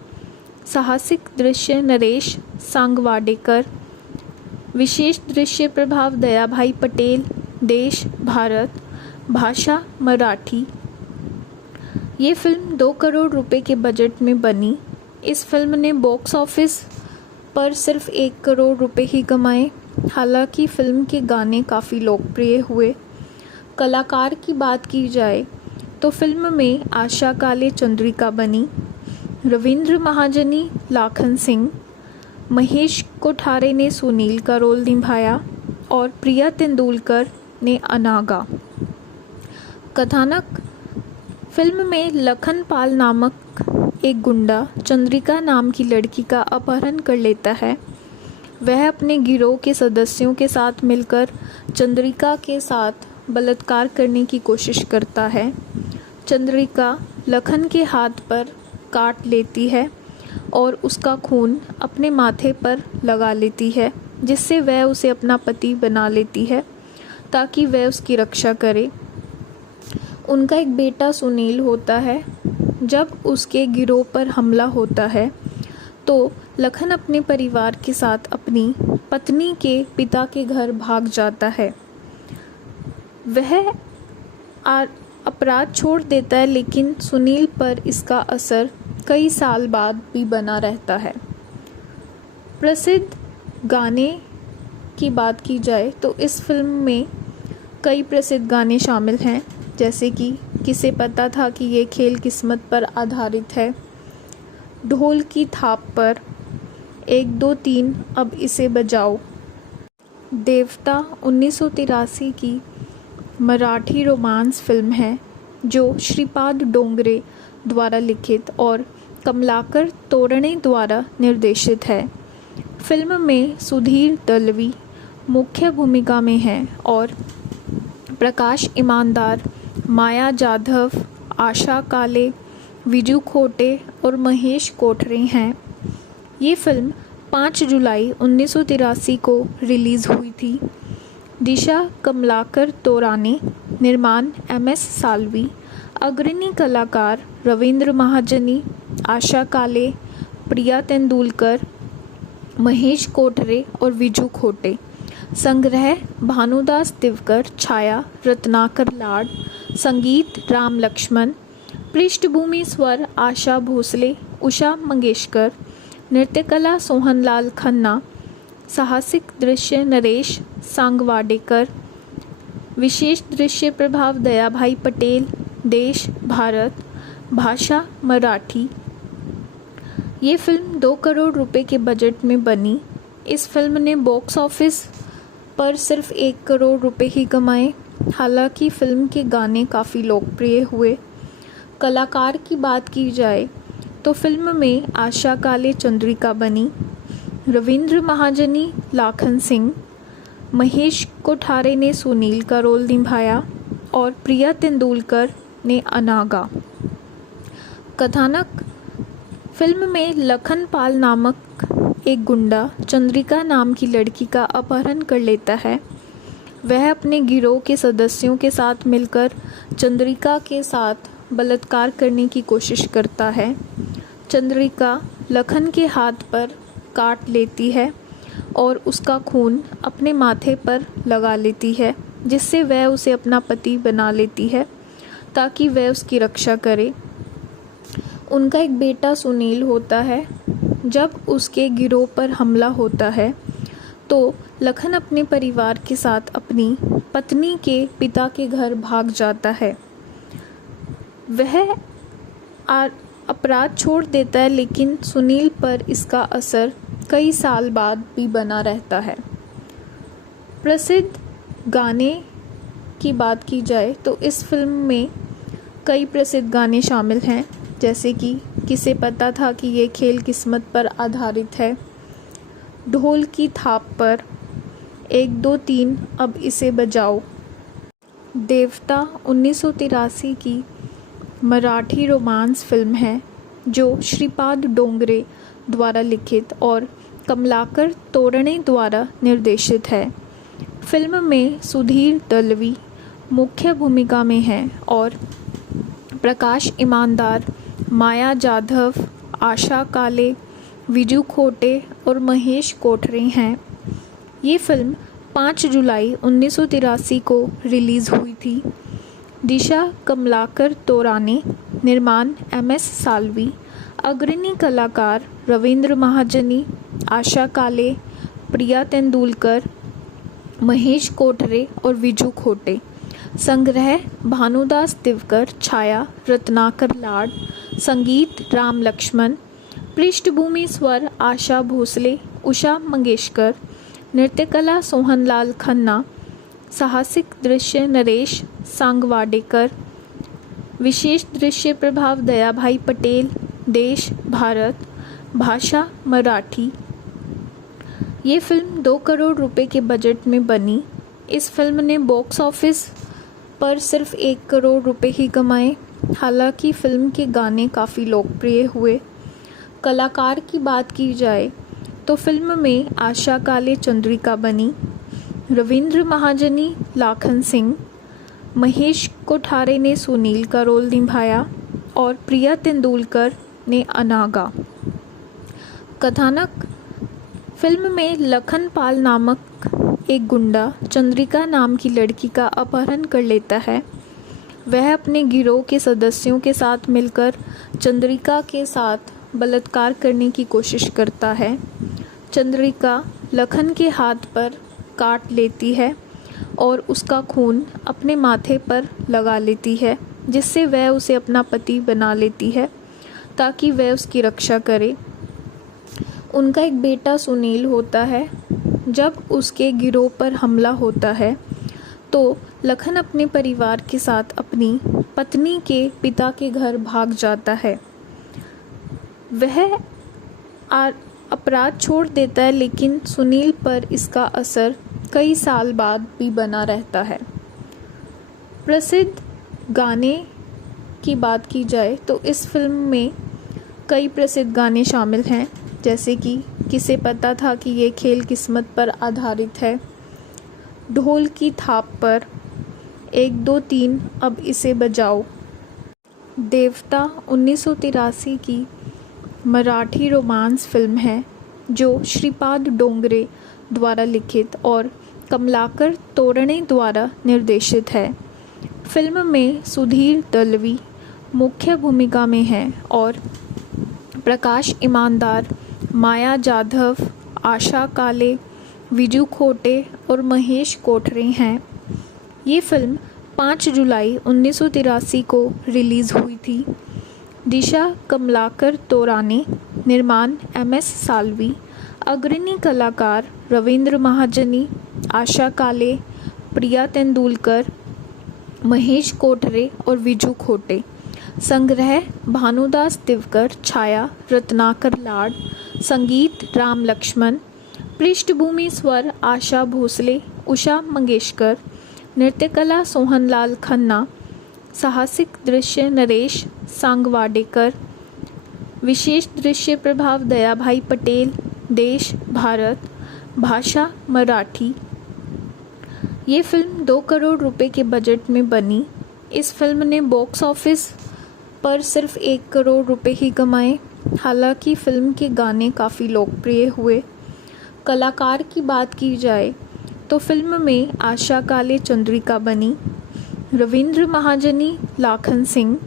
साहसिक दृश्य नरेश सांगवाडेकर, विशेष दृश्य प्रभाव दया भाई पटेल, देश भारत, भाषा मराठी। ये फिल्म 2 करोड़ रुपए के बजट में बनी। इस फिल्म ने बॉक्स ऑफिस पर सिर्फ 1 करोड़ रुपए ही कमाए। हालांकि फिल्म के गाने काफ़ी लोकप्रिय हुए। कलाकार की बात की जाए तो फिल्म में आशा काले चंद्रिका बनी, रविंद्र महाजनी लाखन सिंह, महेश कोठारे ने सुनील का रोल निभाया और प्रिया तेंदुलकर ने अनागा। कथानक: फिल्म में लखन पाल नामक एक गुंडा चंद्रिका नाम की लड़की का अपहरण कर लेता है। वह अपने गिरोह के सदस्यों के साथ मिलकर चंद्रिका के साथ बलात्कार करने की कोशिश करता है। चंद्रिका लखन के हाथ पर काट लेती है और उसका खून अपने माथे पर लगा लेती है, जिससे वह उसे अपना पति बना लेती है ताकि वह उसकी रक्षा करे। उनका एक बेटा सुनील होता है। जब उसके गिरोह पर हमला होता है तो लखन अपने परिवार के साथ अपनी पत्नी के पिता के घर भाग जाता है। वह अपराध छोड़ देता है, लेकिन सुनील पर इसका असर कई साल बाद भी बना रहता है। प्रसिद्ध गाने की बात की जाए तो इस फिल्म में कई प्रसिद्ध गाने शामिल हैं, जैसे कि किसे पता था कि ये खेल किस्मत पर आधारित है, ढोल की थाप पर, 1 2 3 अब इसे बजाओ। देवता 1983 की मराठी रोमांस फिल्म है जो श्रीपाद डोंगरे द्वारा लिखित और कमलाकर तोरणे द्वारा निर्देशित है। फिल्म में सुधीर दलवी मुख्य भूमिका में हैं और प्रकाश ईमानदार, माया जाधव, आशा काले, विजू खोटे और महेश कोठरे हैं। ये फिल्म 5 जुलाई 1983 को रिलीज़ हुई थी। दिशा कमलाकर तोराने, निर्माण MS साल्वी, अग्रणी कलाकार रविंद्र महाजनी, आशा काले, प्रिया तेंदुलकर, महेश कोठरे और विजू खोटे। संग्रह भानुदास दिवकर, छाया रत्नाकर लाड, संगीत राम लक्ष्मण, पृष्ठभूमि स्वर आशा भोसले, उषा मंगेशकर, नृत्यकला सोहनलाल खन्ना, साहसिक दृश्य नरेश सांगवाडेकर, विशेष दृश्य प्रभाव दया भाई पटेल, देश भारत, भाषा मराठी। ये फिल्म 2 करोड़ रुपए के बजट में बनी। इस फिल्म ने बॉक्स ऑफिस पर सिर्फ 1 करोड़ रुपए ही कमाए। हालांकि फिल्म के गाने काफ़ी लोकप्रिय हुए। कलाकार की बात की जाए तो फिल्म में आशा काले चंद्रिका बनी, रविंद्र महाजनी लाखन सिंह, महेश कोठारे ने सुनील का रोल निभाया और प्रिया तेंदुलकर ने अनागा। कथानक: फिल्म में लखन पाल नामक एक गुंडा चंद्रिका नाम की लड़की का अपहरण कर लेता है। वह अपने गिरोह के सदस्यों के साथ मिलकर चंद्रिका के साथ बलात्कार करने की कोशिश करता है। चंद्रिका लखन के हाथ पर काट लेती है और उसका खून अपने माथे पर लगा लेती है, जिससे वह उसे अपना पति बना लेती है ताकि वह उसकी रक्षा करे। उनका एक बेटा सुनील होता है। जब उसके गिरोह पर हमला होता है तो लखन अपने परिवार के साथ अपनी पत्नी के पिता के घर भाग जाता है। वह अपराध छोड़ देता है, लेकिन सुनील पर इसका असर कई साल बाद भी बना रहता है। प्रसिद्ध गाने की बात की जाए तो इस फिल्म में कई प्रसिद्ध गाने शामिल हैं, जैसे कि किसे पता था कि ये खेल किस्मत पर आधारित है, ढोल की थाप पर, 1 2 3 अब इसे बजाओ। देवता 1983 की मराठी रोमांस फिल्म है जो श्रीपाद डोंगरे द्वारा लिखित और कमलाकर तोरणे द्वारा निर्देशित है। फिल्म में सुधीर दलवी मुख्य भूमिका में हैं और प्रकाश ईमानदार, माया जाधव, आशा काले, विजू खोटे और महेश कोठरे हैं। ये फिल्म 5 जुलाई 1983 को रिलीज़ हुई थी। दिशा कमलाकर तोराने, निर्माण MS साल्वी, अग्रणी कलाकार रविंद्र महाजनी, आशा काले, प्रिया तेंदुलकर, महेश कोठरे और विजू खोटे। संग्रह भानुदास दिवकर, छाया रत्नाकर लाड, संगीत राम लक्ष्मण, पृष्ठभूमि स्वर आशा भोसले, उषा मंगेशकर, नृत्यकला सोहनलाल खन्ना, साहसिक दृश्य नरेश सांगवाडेकर, विशेष दृश्य प्रभाव दयाभाई पटेल, देश भारत, भाषा मराठी। ये फिल्म 2 करोड़ रुपए के बजट में बनी। इस फिल्म ने बॉक्स ऑफिस पर सिर्फ 1 करोड़ रुपए ही कमाए। हालांकि फिल्म के गाने काफ़ी लोकप्रिय हुए। कलाकार की बात की जाए तो फिल्म में आशा काले चंद्रिका बनी, रविंद्र महाजनी लाखन सिंह, महेश कोठारे ने सुनील का रोल निभाया और प्रिया तेंदुलकर ने अनागा। कथानक: फिल्म में लखन पाल नामक एक गुंडा चंद्रिका नाम की लड़की का अपहरण कर लेता है। वह अपने गिरोह के सदस्यों के साथ मिलकर चंद्रिका के साथ बलात्कार करने की कोशिश करता है। चंद्रिका लखन के हाथ पर काट लेती है और उसका खून अपने माथे पर लगा लेती है, जिससे वह उसे अपना पति बना लेती है ताकि वह उसकी रक्षा करे। उनका एक बेटा सुनील होता है। जब उसके गिरोह पर हमला होता है तो लखन अपने परिवार के साथ अपनी पत्नी के पिता के घर भाग जाता है। वह अपराध छोड़ देता है, लेकिन सुनील पर इसका असर कई साल बाद भी बना रहता है। प्रसिद्ध गाने की बात की जाए तो इस फिल्म में कई प्रसिद्ध गाने शामिल हैं, जैसे कि किसे पता था कि ये खेल किस्मत पर आधारित है, ढोल की थाप पर, 1 2 3 अब इसे बजाओ। देवता 1983 की मराठी रोमांस फिल्म है जो श्रीपाद डोंगरे द्वारा लिखित और कमलाकर तोरणे द्वारा निर्देशित है। फिल्म में सुधीर दलवी मुख्य भूमिका में हैं और प्रकाश ईमानदार, माया जाधव, आशा काले, विजू खोटे और महेश कोठरे हैं। ये फिल्म 5 जुलाई 1983 को रिलीज़ हुई थी। दिशा कमलाकर तोराने, निर्माण MS साल्वी, अग्रणी कलाकार रविंद्र महाजनी, आशा काले, प्रिया तेंदुलकर, महेश कोठरे और विजू खोटे। संग्रह भानुदास दिवकर, छाया रत्नाकर लाड, संगीत राम लक्ष्मण, पृष्ठभूमि स्वर आशा भोसले, उषा मंगेशकर, नृत्यकला सोहनलाल खन्ना, साहसिक दृश्य नरेश सांगवाडेकर, विशेष दृश्य प्रभाव दयाभाई पटेल, देश भारत, भाषा मराठी। ये फिल्म 2 करोड़ रुपए के बजट में बनी। इस फिल्म ने बॉक्स ऑफिस पर सिर्फ 1 करोड़ रुपए ही कमाए। हालांकि फिल्म के गाने काफ़ी लोकप्रिय हुए। कलाकार की बात की जाए तो फिल्म में आशा काले चंद्रिका बनी, रविंद्र महाजनी लाखन सिंह,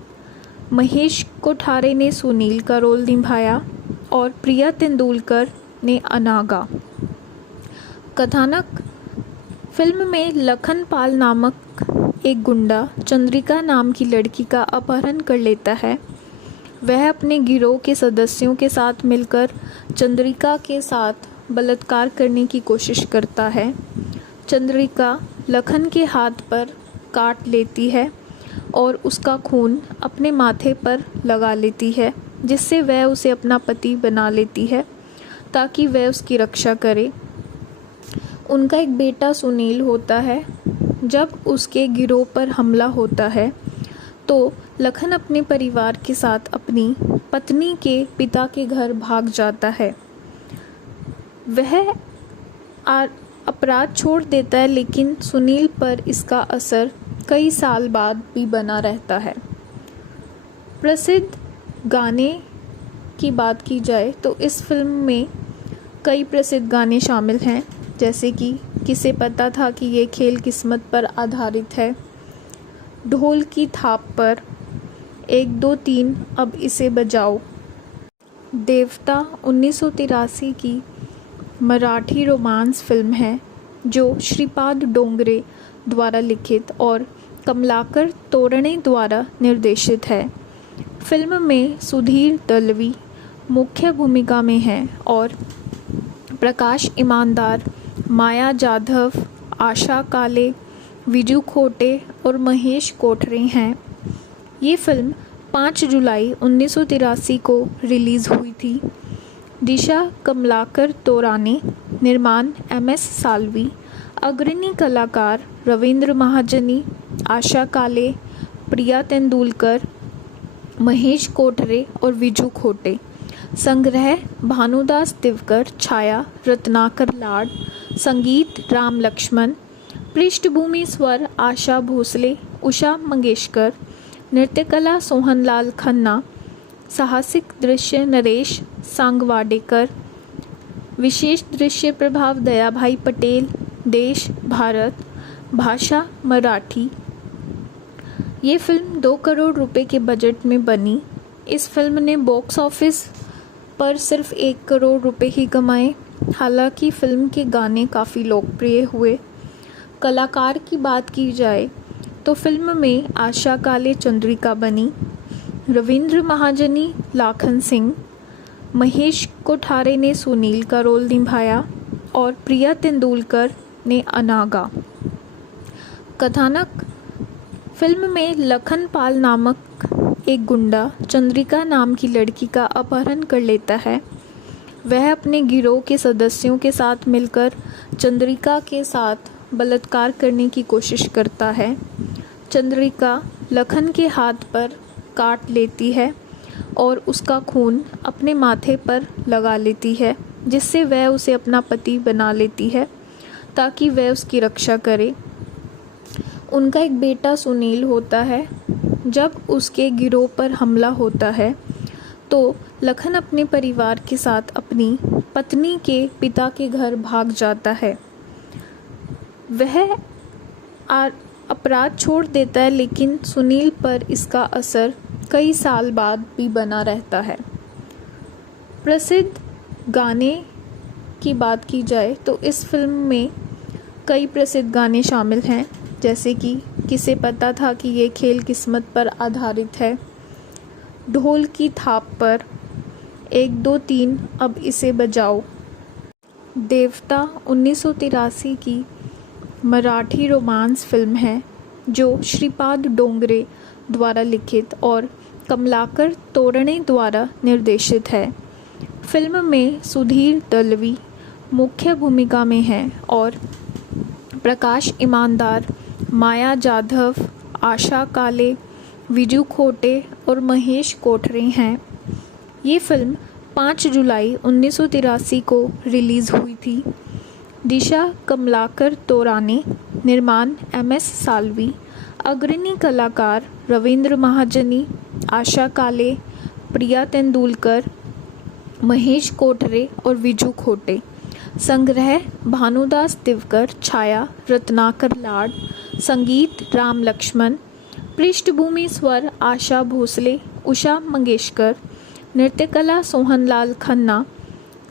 महेश कोठारे ने सुनील का रोल निभाया और प्रिया तेंदुलकर ने अनागा। कथानक: फिल्म में लखन पाल नामक एक गुंडा चंद्रिका नाम की लड़की का अपहरण कर लेता है। वह अपने गिरोह के सदस्यों के साथ मिलकर चंद्रिका के साथ बलात्कार करने की कोशिश करता है। चंद्रिका लखन के हाथ पर काट लेती है और उसका खून अपने माथे पर लगा लेती है, जिससे वह उसे अपना पति बना लेती है ताकि वह उसकी रक्षा करे। उनका एक बेटा सुनील होता है। जब उसके गिरोह पर हमला होता है तो लखन अपने परिवार के साथ अपनी पत्नी के पिता के घर भाग जाता है। वह अपराध छोड़ देता है, लेकिन सुनील पर इसका असर कई साल बाद भी बना रहता है। प्रसिद्ध गाने की बात की जाए तो इस फिल्म में कई प्रसिद्ध गाने शामिल हैं, जैसे कि किसे पता था कि ये खेल किस्मत पर आधारित है, ढोल की थाप पर, 1 2 3 अब इसे बजाओ। देवता 1983 की मराठी रोमांस फिल्म है जो श्रीपाद डोंगरे द्वारा लिखित और कमलाकर तोरणे द्वारा निर्देशित है। फिल्म में सुधीर दलवी मुख्य भूमिका में हैं और प्रकाश ईमानदार, माया जाधव, आशा काले, विजू खोटे और महेश कोठरे हैं। ये फिल्म 5 जुलाई 1983 को रिलीज़ हुई थी। दिशा कमलाकर तोराने, निर्माण MS साल्वी, अग्रणी कलाकार रविंद्र महाजनी, आशा काले, प्रिया तेंदुलकर, महेश कोठरे और विजू खोटे। संग्रह भानुदास दिवकर, छाया रत्नाकर लाड, संगीत राम लक्ष्मण, पृष्ठभूमि स्वर आशा भोसले, उषा मंगेशकर, नृत्यकला सोहनलाल खन्ना, साहसिक दृश्य नरेश सांगवाडेकर, विशेष दृश्य प्रभाव दयाभाई पटेल, देश भारत, भाषा मराठी। ये फिल्म 2 करोड़ रुपए के बजट में बनी। इस फिल्म ने बॉक्स ऑफिस पर सिर्फ 1 करोड़ रुपए ही कमाए। हालांकि फिल्म के गाने काफ़ी लोकप्रिय हुए। कलाकार की बात की जाए तो फिल्म में आशा काले चंद्रिका बनी, रविंद्र महाजनी लाखन सिंह, महेश कोठारे ने सुनील का रोल निभाया और प्रिया तेंदुलकर ने अनागा। कथानक: फिल्म में लखन पाल नामक एक गुंडा चंद्रिका नाम की लड़की का अपहरण कर लेता है। वह अपने गिरोह के सदस्यों के साथ मिलकर चंद्रिका के साथ बलात्कार करने की कोशिश करता है। चंद्रिका लखन के हाथ पर काट लेती है और उसका खून अपने माथे पर लगा लेती है, जिससे वह उसे अपना पति बना लेती है ताकि वह उसकी रक्षा करे। उनका एक बेटा सुनील होता है। जब उसके गिरोह पर हमला होता है तो लखन अपने परिवार के साथ अपनी पत्नी के पिता के घर भाग जाता है। वह अपराध छोड़ देता है, लेकिन सुनील पर इसका असर कई साल बाद भी बना रहता है। प्रसिद्ध गाने की बात की जाए तो इस फिल्म में कई प्रसिद्ध गाने शामिल हैं, जैसे कि किसे पता था कि ये खेल किस्मत पर आधारित है, ढोल की थाप पर, 1 2 3 अब इसे बजाओ। देवता 1983 की मराठी रोमांस फिल्म है जो श्रीपाद डोंगरे द्वारा लिखित और कमलाकर तोरणे द्वारा निर्देशित है। फिल्म में सुधीर दलवी मुख्य भूमिका में हैं और प्रकाश ईमानदार, माया जाधव, आशा काले, विजू खोटे और महेश कोठरे हैं। ये फिल्म 5 जुलाई 1983 को रिलीज़ हुई थी। दिशा कमलाकर तोराने, निर्माण MS साल्वी, अग्रणी कलाकार रविंद्र महाजनी, आशा काले, प्रिया तेंदुलकर, महेश कोठरे और विजू खोटे। संग्रह भानुदास दिवकर, छाया रत्नाकर लाड, संगीत राम लक्ष्मण, पृष्ठभूमि स्वर आशा भोसले, उषा मंगेशकर, नृत्यकला सोहनलाल खन्ना,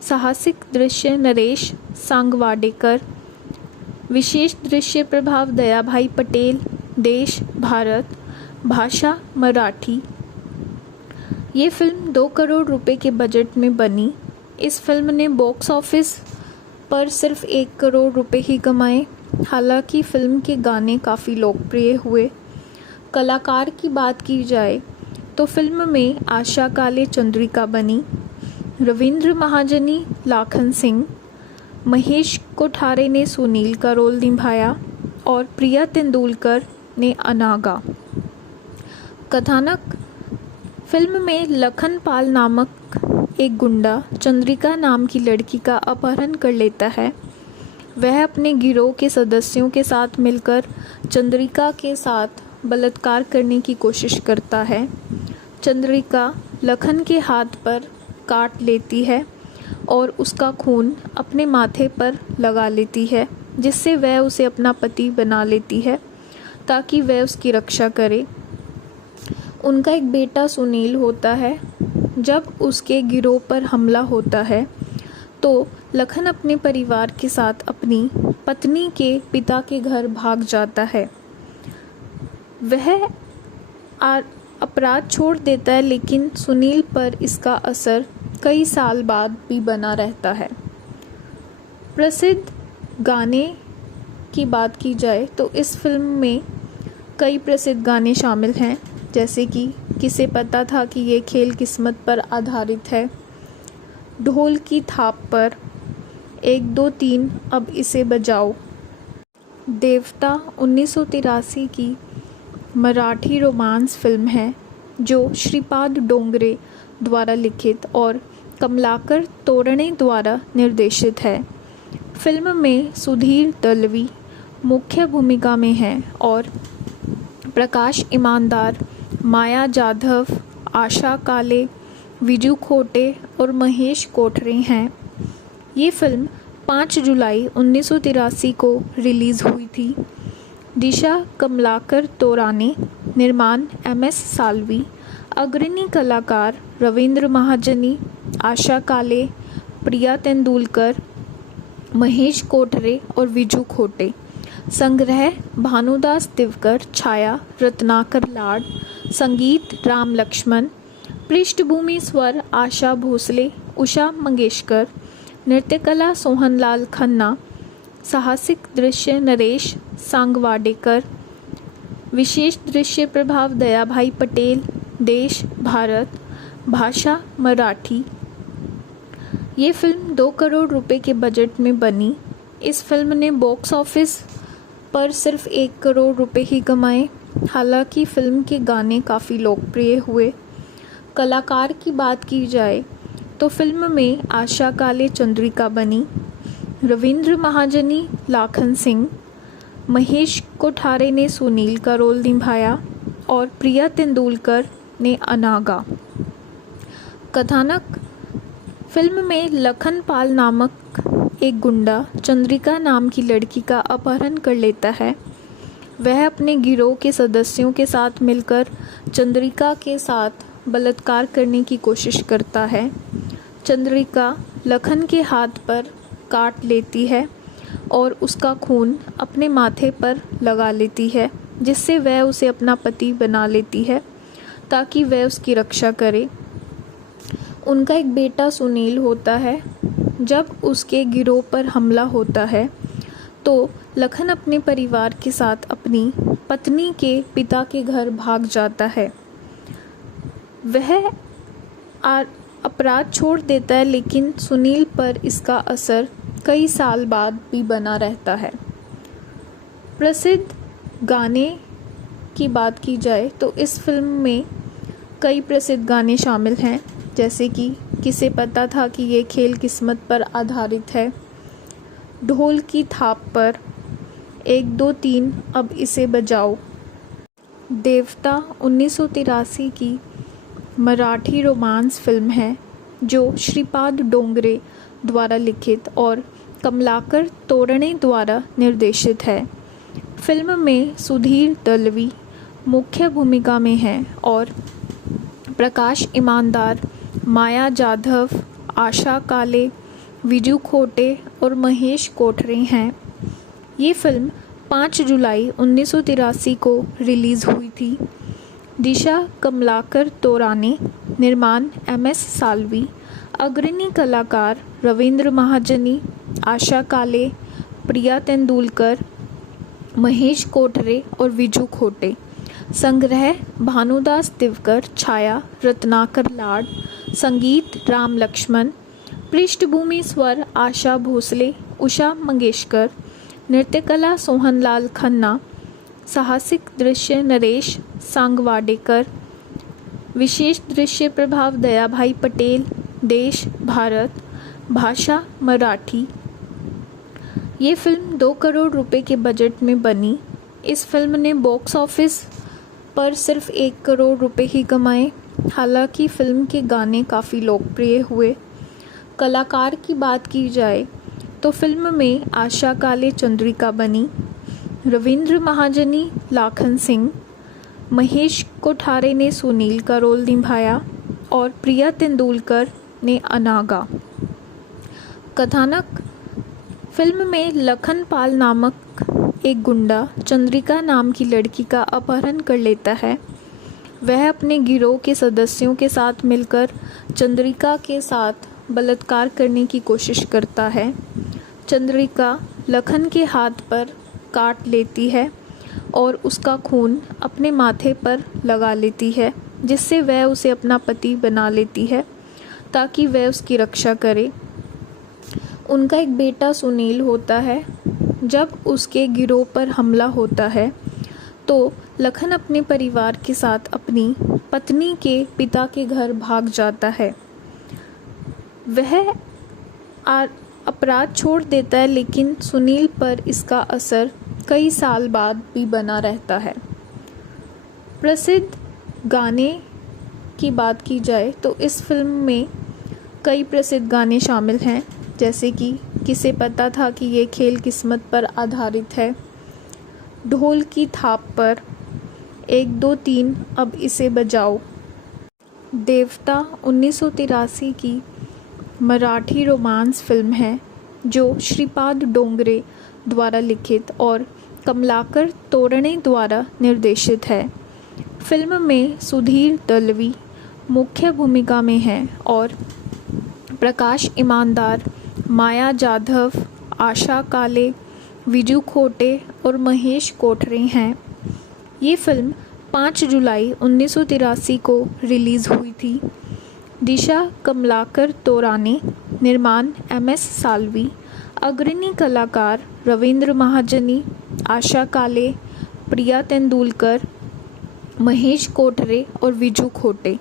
साहसिक दृश्य नरेश सांगवाडेकर, विशेष दृश्य प्रभाव दयाभाई पटेल, देश भारत, भाषा मराठी। ये फिल्म 2 करोड़ रुपए के बजट में बनी। इस फिल्म ने बॉक्स ऑफिस पर सिर्फ 1 करोड़ रुपए ही कमाए। हालांकि फिल्म के गाने काफ़ी लोकप्रिय हुए। कलाकार की बात की जाए तो फिल्म में आशा काले चंद्रिका बनी, रविंद्र महाजनी लाखन सिंह, महेश कोठारे ने सुनील का रोल निभाया और प्रिया तेंदुलकर ने अनागा। कथानक: फिल्म में लखन पाल नामक एक गुंडा चंद्रिका नाम की लड़की का अपहरण कर लेता है। वह अपने गिरोह के सदस्यों के साथ मिलकर चंद्रिका के साथ बलात्कार करने की कोशिश करता है। चंद्रिका लखन के हाथ पर काट लेती है और उसका खून अपने माथे पर लगा लेती है, जिससे वह उसे अपना पति बना लेती है ताकि वह उसकी रक्षा करे। उनका एक बेटा सुनील होता है। जब उसके गिरोह पर हमला होता है तो लखन अपने परिवार के साथ अपनी पत्नी के पिता के घर भाग जाता है। वह अपराध छोड़ देता है, लेकिन सुनील पर इसका असर कई साल बाद भी बना रहता है। प्रसिद्ध गाने की बात की जाए तो इस फिल्म में कई प्रसिद्ध गाने शामिल हैं, जैसे कि किसे पता था कि ये खेल किस्मत पर आधारित है, ढोल की थाप पर, 1 2 3 अब इसे बजाओ। देवता 1983 की मराठी रोमांस फिल्म है जो श्रीपाद डोंगरे द्वारा लिखित और कमलाकर तोरणे द्वारा निर्देशित है। फिल्म में सुधीर दलवी मुख्य भूमिका में हैं और प्रकाश ईमानदार, माया जाधव, आशा काले, विजू खोटे और महेश कोठरे हैं। ये फिल्म 5 जुलाई 1983 को रिलीज़ हुई थी। दिशा कमलाकर तोराने, निर्माण MS साल्वी, अग्रणी कलाकार रविंद्र महाजनी, आशा काले, प्रिया तेंदुलकर, महेश कोठरे और विजू खोटे। संग्रह भानुदास दिवकर, छाया रत्नाकर लाड, संगीत राम लक्ष्मण, पृष्ठभूमि स्वर आशा भोसले, उषा मंगेशकर, नृत्यकला सोहनलाल खन्ना, साहसिक दृश्य नरेश सांगवाडेकर, विशेष दृश्य प्रभाव दयाभाई पटेल, देश भारत, भाषा मराठी। ये फिल्म 2 करोड़ रुपए के बजट में बनी। इस फिल्म ने बॉक्स ऑफिस पर सिर्फ 1 करोड़ रुपए ही कमाए। हालांकि फिल्म के गाने काफ़ी लोकप्रिय हुए। कलाकार की बात की जाए तो फिल्म में आशा काले चंद्रिका बनी, रविंद्र महाजनी लाखन सिंह, महेश कोठारे ने सुनील का रोल निभाया और प्रिया तेंदुलकर ने अनागा। कथानक: फिल्म में लखन पाल नामक एक गुंडा चंद्रिका नाम की लड़की का अपहरण कर लेता है। वह अपने गिरोह के सदस्यों के साथ मिलकर चंद्रिका के साथ बलात्कार करने की कोशिश करता है। चंद्रिका लखन के हाथ पर काट लेती है और उसका खून अपने माथे पर लगा लेती है, जिससे वह उसे अपना पति बना लेती है ताकि वह उसकी रक्षा करे। उनका एक बेटा सुनील होता है। जब उसके गिरोह पर हमला होता है तो लखन अपने परिवार के साथ अपनी पत्नी के पिता के घर भाग जाता है। वह अपराध छोड़ देता है, लेकिन सुनील पर इसका असर कई साल बाद भी बना रहता है। प्रसिद्ध गाने की बात की जाए तो इस फिल्म में कई प्रसिद्ध गाने शामिल हैं, जैसे कि किसे पता था कि ये खेल किस्मत पर आधारित है, ढोल की थाप पर, 1 2 3 अब इसे बजाओ। देवता 1983 की मराठी रोमांस फिल्म है जो श्रीपाद डोंगरे द्वारा लिखित और कमलाकर तोरणे द्वारा निर्देशित है। फिल्म में सुधीर दलवी मुख्य भूमिका में हैं और प्रकाश ईमानदार, माया जाधव, आशा काले, विजू खोटे और महेश कोठरे हैं। ये फिल्म 5 जुलाई 1983 को रिलीज़ हुई थी। दिशा कमलाकर तोराने, निर्माण MS साल्वी, अग्रणी कलाकार रविंद्र महाजनी, आशा काले, प्रिया तेंदुलकर, महेश कोठरे और विजू खोटे। संग्रह भानुदास दिवकर, छाया रत्नाकर लाड, संगीत राम लक्ष्मण, पृष्ठभूमि स्वर आशा भोसले, उषा मंगेशकर, नृत्यकला सोहनलाल खन्ना, साहसिक दृश्य नरेश सांगवाडेकर, विशेष दृश्य प्रभाव दयाभाई पटेल, देश भारत, भाषा मराठी। ये फिल्म 2 करोड़ रुपए के बजट में बनी। इस फिल्म ने बॉक्स ऑफिस पर सिर्फ 1 करोड़ रुपए ही कमाए। हालांकि फिल्म के गाने काफ़ी लोकप्रिय हुए। कलाकार की बात की जाए तो फिल्म में आशा काले चंद्रिका बनी, रविंद्र महाजनी लाखन सिंह, महेश कोठारे ने सुनील का रोल निभाया और प्रिया तेंदुलकर ने अनागा। कथानक: फिल्म में लखन पाल नामक एक गुंडा चंद्रिका नाम की लड़की का अपहरण कर लेता है। वह अपने गिरोह के सदस्यों के साथ मिलकर चंद्रिका के साथ बलात्कार करने की कोशिश करता है। चंद्रिका लखन के हाथ पर काट लेती है और उसका खून अपने माथे पर लगा लेती है, जिससे वह उसे अपना पति बना लेती है ताकि वह उसकी रक्षा करे। उनका एक बेटा सुनील होता है। जब उसके गिरोह पर हमला होता है तो लखन अपने परिवार के साथ अपनी पत्नी के पिता के घर भाग जाता है। वह अपराध छोड़ देता है, लेकिन सुनील पर इसका असर कई साल बाद भी बना रहता है। प्रसिद्ध गाने की बात की जाए तो इस फिल्म में कई प्रसिद्ध गाने शामिल हैं, जैसे कि किसे पता था कि ये खेल किस्मत पर आधारित है, ढोल की थाप पर, 1 2 3 अब इसे बजाओ, देवता 1983 की मराठी रोमांस फिल्म है जो श्रीपाद डोंगरे द्वारा लिखित और कमलाकर तोरणे द्वारा निर्देशित है। फिल्म में सुधीर दलवी मुख्य भूमिका में हैं और प्रकाश ईमानदार, माया जाधव, आशा काले, विजू खोटे और महेश कोठरे हैं। ये फिल्म 5 जुलाई 1983 को रिलीज़ हुई थी। दिशा कमलाकर तोराने, निर्माण MS साल्वी, अग्रणी कलाकार रविंद्र महाजनी, आशा काले, प्रिया तेंदुलकर, महेश कोठरे और विजू खोटे।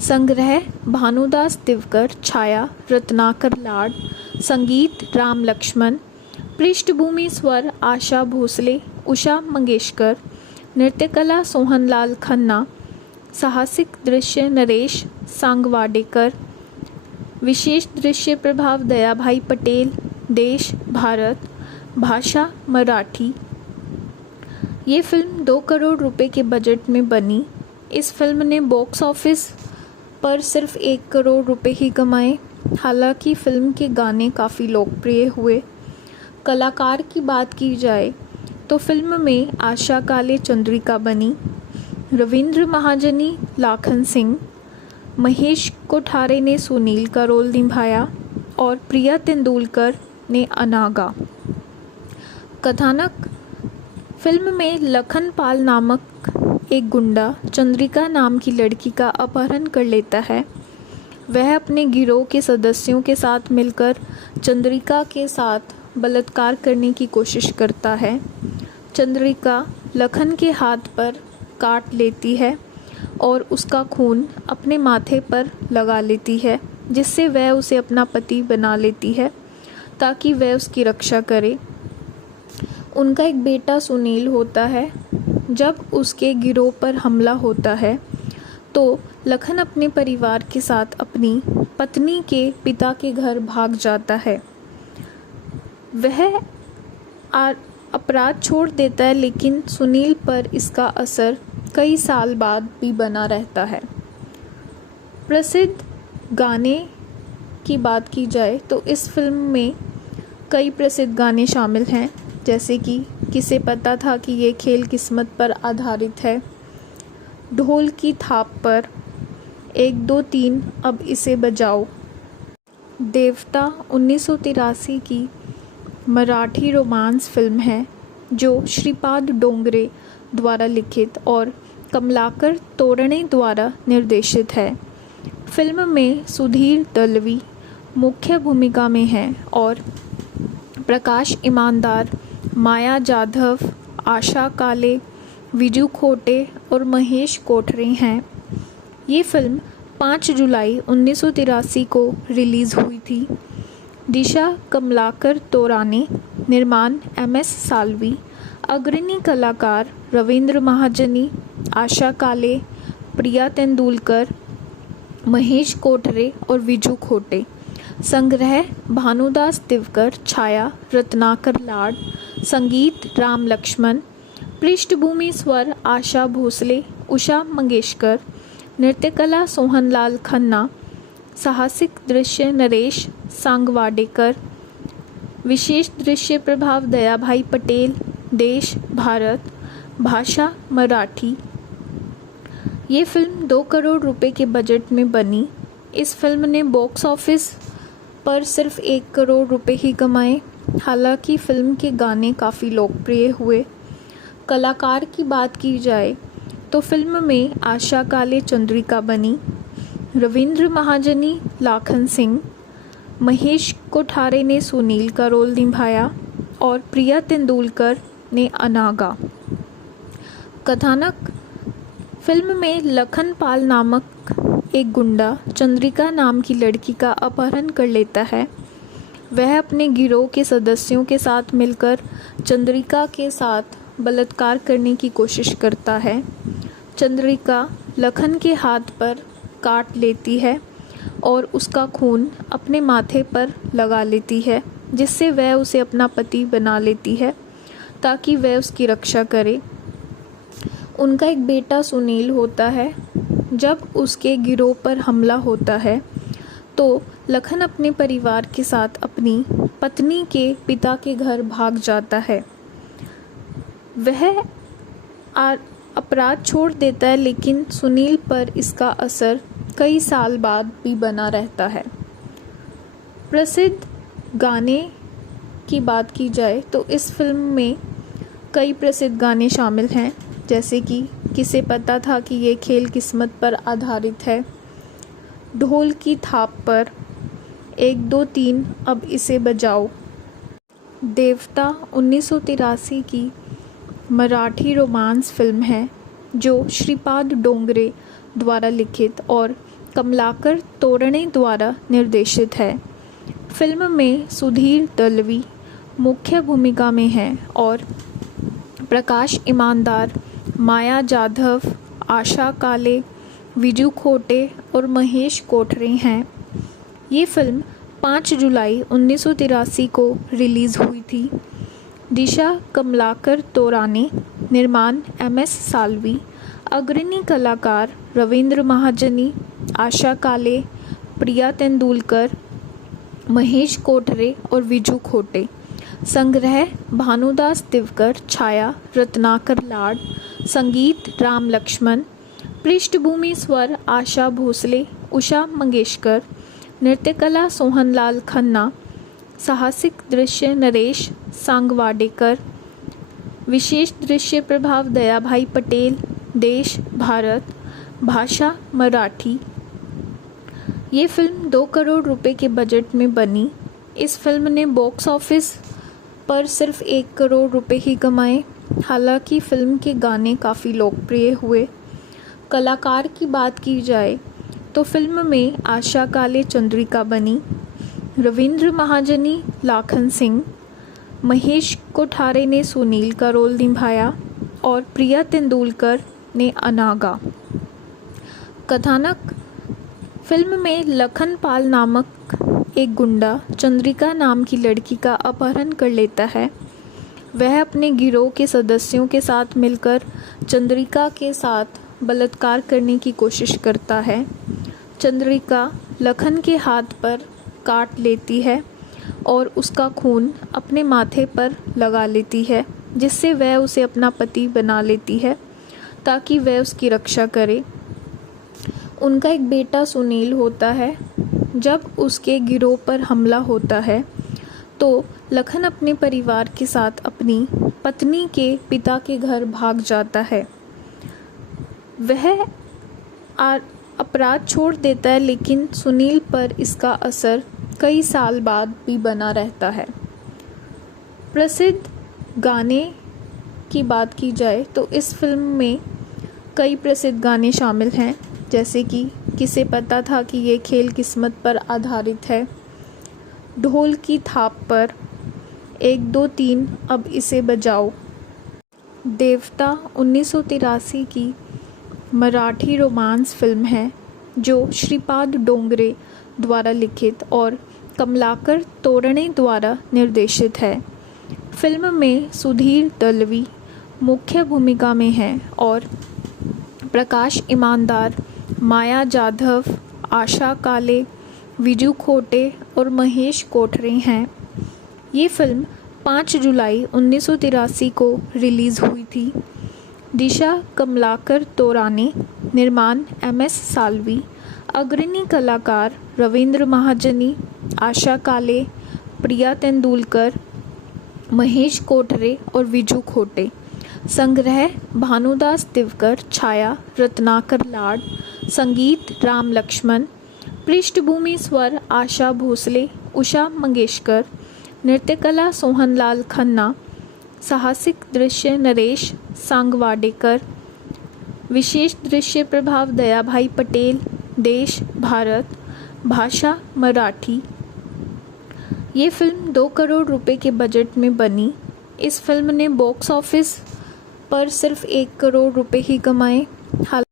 संग्रह भानुदास दिवकर, छाया रत्नाकर लाड, संगीत राम लक्ष्मण, पृष्ठभूमि स्वर आशा भोसले, उषा मंगेशकर, नृत्यकला सोहनलाल खन्ना, साहसिक दृश्य नरेश सांगवाडेकर, विशेष दृश्य प्रभाव दयाभाई पटेल, देश भारत, भाषा मराठी। ये फिल्म 2 करोड़ रुपए के बजट में बनी। इस फिल्म ने बॉक्स ऑफिस पर सिर्फ 1 करोड़ रुपए ही कमाए। हालांकि फिल्म के गाने काफ़ी लोकप्रिय हुए। कलाकार की बात की जाए तो फिल्म में आशा काले चंद्रिका बनी, रविंद्र महाजनी लाखन सिंह, महेश कोठारे ने सुनील का रोल निभाया और प्रिया तेंदुलकर ने अनागा। कथानक: फिल्म में लखन पाल नामक एक गुंडा चंद्रिका नाम की लड़की का अपहरण कर लेता है। वह अपने गिरोह के सदस्यों के साथ मिलकर चंद्रिका के साथ बलात्कार करने की कोशिश करता है। चंद्रिका लखन के हाथ पर काट लेती है और उसका खून अपने माथे पर लगा लेती है, जिससे वह उसे अपना पति बना लेती है ताकि वह उसकी रक्षा करे। उनका एक बेटा सुनील होता है। जब उसके गिरोह पर हमला होता है तो लखन अपने परिवार के साथ अपनी पत्नी के पिता के घर भाग जाता है। वह अपराध छोड़ देता है, लेकिन सुनील पर इसका असर कई साल बाद भी बना रहता है। प्रसिद्ध गाने की बात की जाए तो इस फिल्म में कई प्रसिद्ध गाने शामिल हैं, जैसे कि किसे पता था कि ये खेल किस्मत पर आधारित है, ढोल की थाप पर, 1 2 3 अब इसे बजाओ, देवता 1983 की मराठी रोमांस फिल्म है जो श्रीपाद डोंगरे द्वारा लिखित और कमलाकर तोरणे द्वारा निर्देशित है। फिल्म में सुधीर दलवी मुख्य भूमिका में हैं और प्रकाश ईमानदार, माया जाधव, आशा काले, विजू खोटे और महेश कोठरे हैं। ये फिल्म 5 जुलाई 1983 को रिलीज़ हुई थी। दिशा कमलाकर तोराने, निर्माण MS साल्वी, अग्रणी कलाकार रविंद्र महाजनी, आशा काले, प्रिया तेंदुलकर, महेश कोठरे और विजू खोटे। संग्रह भानुदास दिवकर, छाया रत्नाकर लाड, संगीत राम लक्ष्मण, पृष्ठभूमि स्वर आशा भोसले, उषा मंगेशकर, नृत्यकला सोहनलाल खन्ना, साहसिक दृश्य नरेश सांगवाडेकर, विशेष दृश्य प्रभाव दयाभाई पटेल, देश भारत, भाषा मराठी। ये फिल्म 2 करोड़ रुपए के बजट में बनी। इस फिल्म ने बॉक्स ऑफिस पर सिर्फ 1 करोड़ रुपए ही कमाए। हालांकि फिल्म के गाने काफ़ी लोकप्रिय हुए। कलाकार की बात की जाए तो फिल्म में आशा काले चंद्रिका बनी, रविंद्र महाजनी लाखन सिंह, महेश कोठारे ने सुनील का रोल निभाया और प्रिया तेंदुलकर ने अनागा। कथानक: फिल्म में लखन पाल नामक एक गुंडा चंद्रिका नाम की लड़की का अपहरण कर लेता है। वह अपने गिरोह के सदस्यों के साथ मिलकर चंद्रिका के साथ बलात्कार करने की कोशिश करता है। चंद्रिका लखन के हाथ पर काट लेती है और उसका खून अपने माथे पर लगा लेती है, जिससे वह उसे अपना पति बना लेती है ताकि वह उसकी रक्षा करे। उनका एक बेटा सुनील होता है। जब उसके गिरोह पर हमला होता है तो लखन अपने परिवार के साथ अपनी पत्नी के पिता के घर भाग जाता है। वह अपराध छोड़ देता है, लेकिन सुनील पर इसका असर कई साल बाद भी बना रहता है। प्रसिद्ध गाने की बात की जाए तो इस फिल्म में कई प्रसिद्ध गाने शामिल हैं, जैसे कि किसे पता था कि ये खेल किस्मत पर आधारित है, ढोल की थाप पर, 1 2 3 अब इसे बजाओ। देवता 1983 की मराठी रोमांस फिल्म है जो श्रीपाद डोंगरे द्वारा लिखित और कमलाकर तोरणे द्वारा निर्देशित है। फिल्म में सुधीर दलवी मुख्य भूमिका में हैं और प्रकाश ईमानदार, माया जाधव, आशा काले, विजू खोटे और महेश कोठरे हैं। ये फिल्म 5 जुलाई 1983 को रिलीज़ हुई थी। दिशा कमलाकर तोराने, निर्माण MS साल्वी, अग्रणी कलाकार रविंद्र महाजनी, आशा काले, प्रिया तेंदुलकर, महेश कोठरे और विजू खोटे। संग्रह भानुदास दिवकर, छाया रत्नाकर लाड, संगीत राम लक्ष्मण, पृष्ठभूमि स्वर आशा भोसले, उषा मंगेशकर, नृत्यकला सोहनलाल खन्ना, साहसिक दृश्य नरेश सांगवाडेकर, विशेष दृश्य प्रभाव दयाभाई पटेल, देश भारत, भाषा मराठी। ये फिल्म 2 करोड़ रुपए के बजट में बनी। इस फिल्म ने बॉक्स ऑफिस पर सिर्फ 1 करोड़ रुपए ही कमाए। हालांकि फिल्म के गाने काफ़ी लोकप्रिय हुए। कलाकार की बात की जाए तो फिल्म में आशा काले चंद्रिका बनी, रविंद्र महाजनी लाखन सिंह, महेश कोठारे ने सुनील का रोल निभाया और प्रिया तेंदुलकर ने अनागा। कथानक: फिल्म में लखन पाल नामक एक गुंडा चंद्रिका नाम की लड़की का अपहरण कर लेता है। वह अपने गिरोह के सदस्यों के साथ मिलकर चंद्रिका के साथ बलात्कार करने की कोशिश करता है। चंद्रिका लखन के हाथ पर काट लेती है और उसका खून अपने माथे पर लगा लेती है, जिससे वह उसे अपना पति बना लेती है ताकि वह उसकी रक्षा करे। उनका एक बेटा सुनील होता है। जब उसके गिरोह पर हमला होता है तो लखन अपने परिवार के साथ अपनी पत्नी के पिता के घर भाग जाता है। वह अपराध छोड़ देता है, लेकिन सुनील पर इसका असर कई साल बाद भी बना रहता है। प्रसिद्ध गाने की बात की जाए तो इस फिल्म में कई प्रसिद्ध गाने शामिल हैं, जैसे कि किसे पता था कि ये खेल किस्मत पर आधारित है, ढोल की थाप पर, 1 2 3 अब इसे बजाओ। देवता 1983 की मराठी रोमांस फिल्म है जो श्रीपाद डोंगरे द्वारा लिखित और कमलाकर तोरणे द्वारा निर्देशित है। फिल्म में सुधीर दलवी मुख्य भूमिका में हैं और प्रकाश ईमानदार, माया जाधव, आशा काले, विजू खोटे और महेश कोठरे हैं। ये फिल्म 5 जुलाई 1983 को रिलीज़ हुई थी। दिशा कमलाकर तोराने, निर्माण MS साल्वी, अग्रणी कलाकार रविंद्र महाजनी, आशा काले, प्रिया तेंदुलकर, महेश कोठरे और विजू खोटे। संग्रह भानुदास दिवकर, छाया रत्नाकर लाड, संगीत राम लक्ष्मण, पृष्ठभूमि स्वर आशा भोसले, उषा मंगेशकर, नृत्यकला सोहनलाल खन्ना, साहसिक दृश्य नरेश सांगवाडेकर, विशेष दृश्य प्रभाव दयाभाई पटेल, देश भारत, भाषा मराठी। ये फिल्म 2 करोड़ रुपए के बजट में बनी। इस फिल्म ने बॉक्स ऑफिस पर सिर्फ 1 करोड़ रुपए ही कमाए।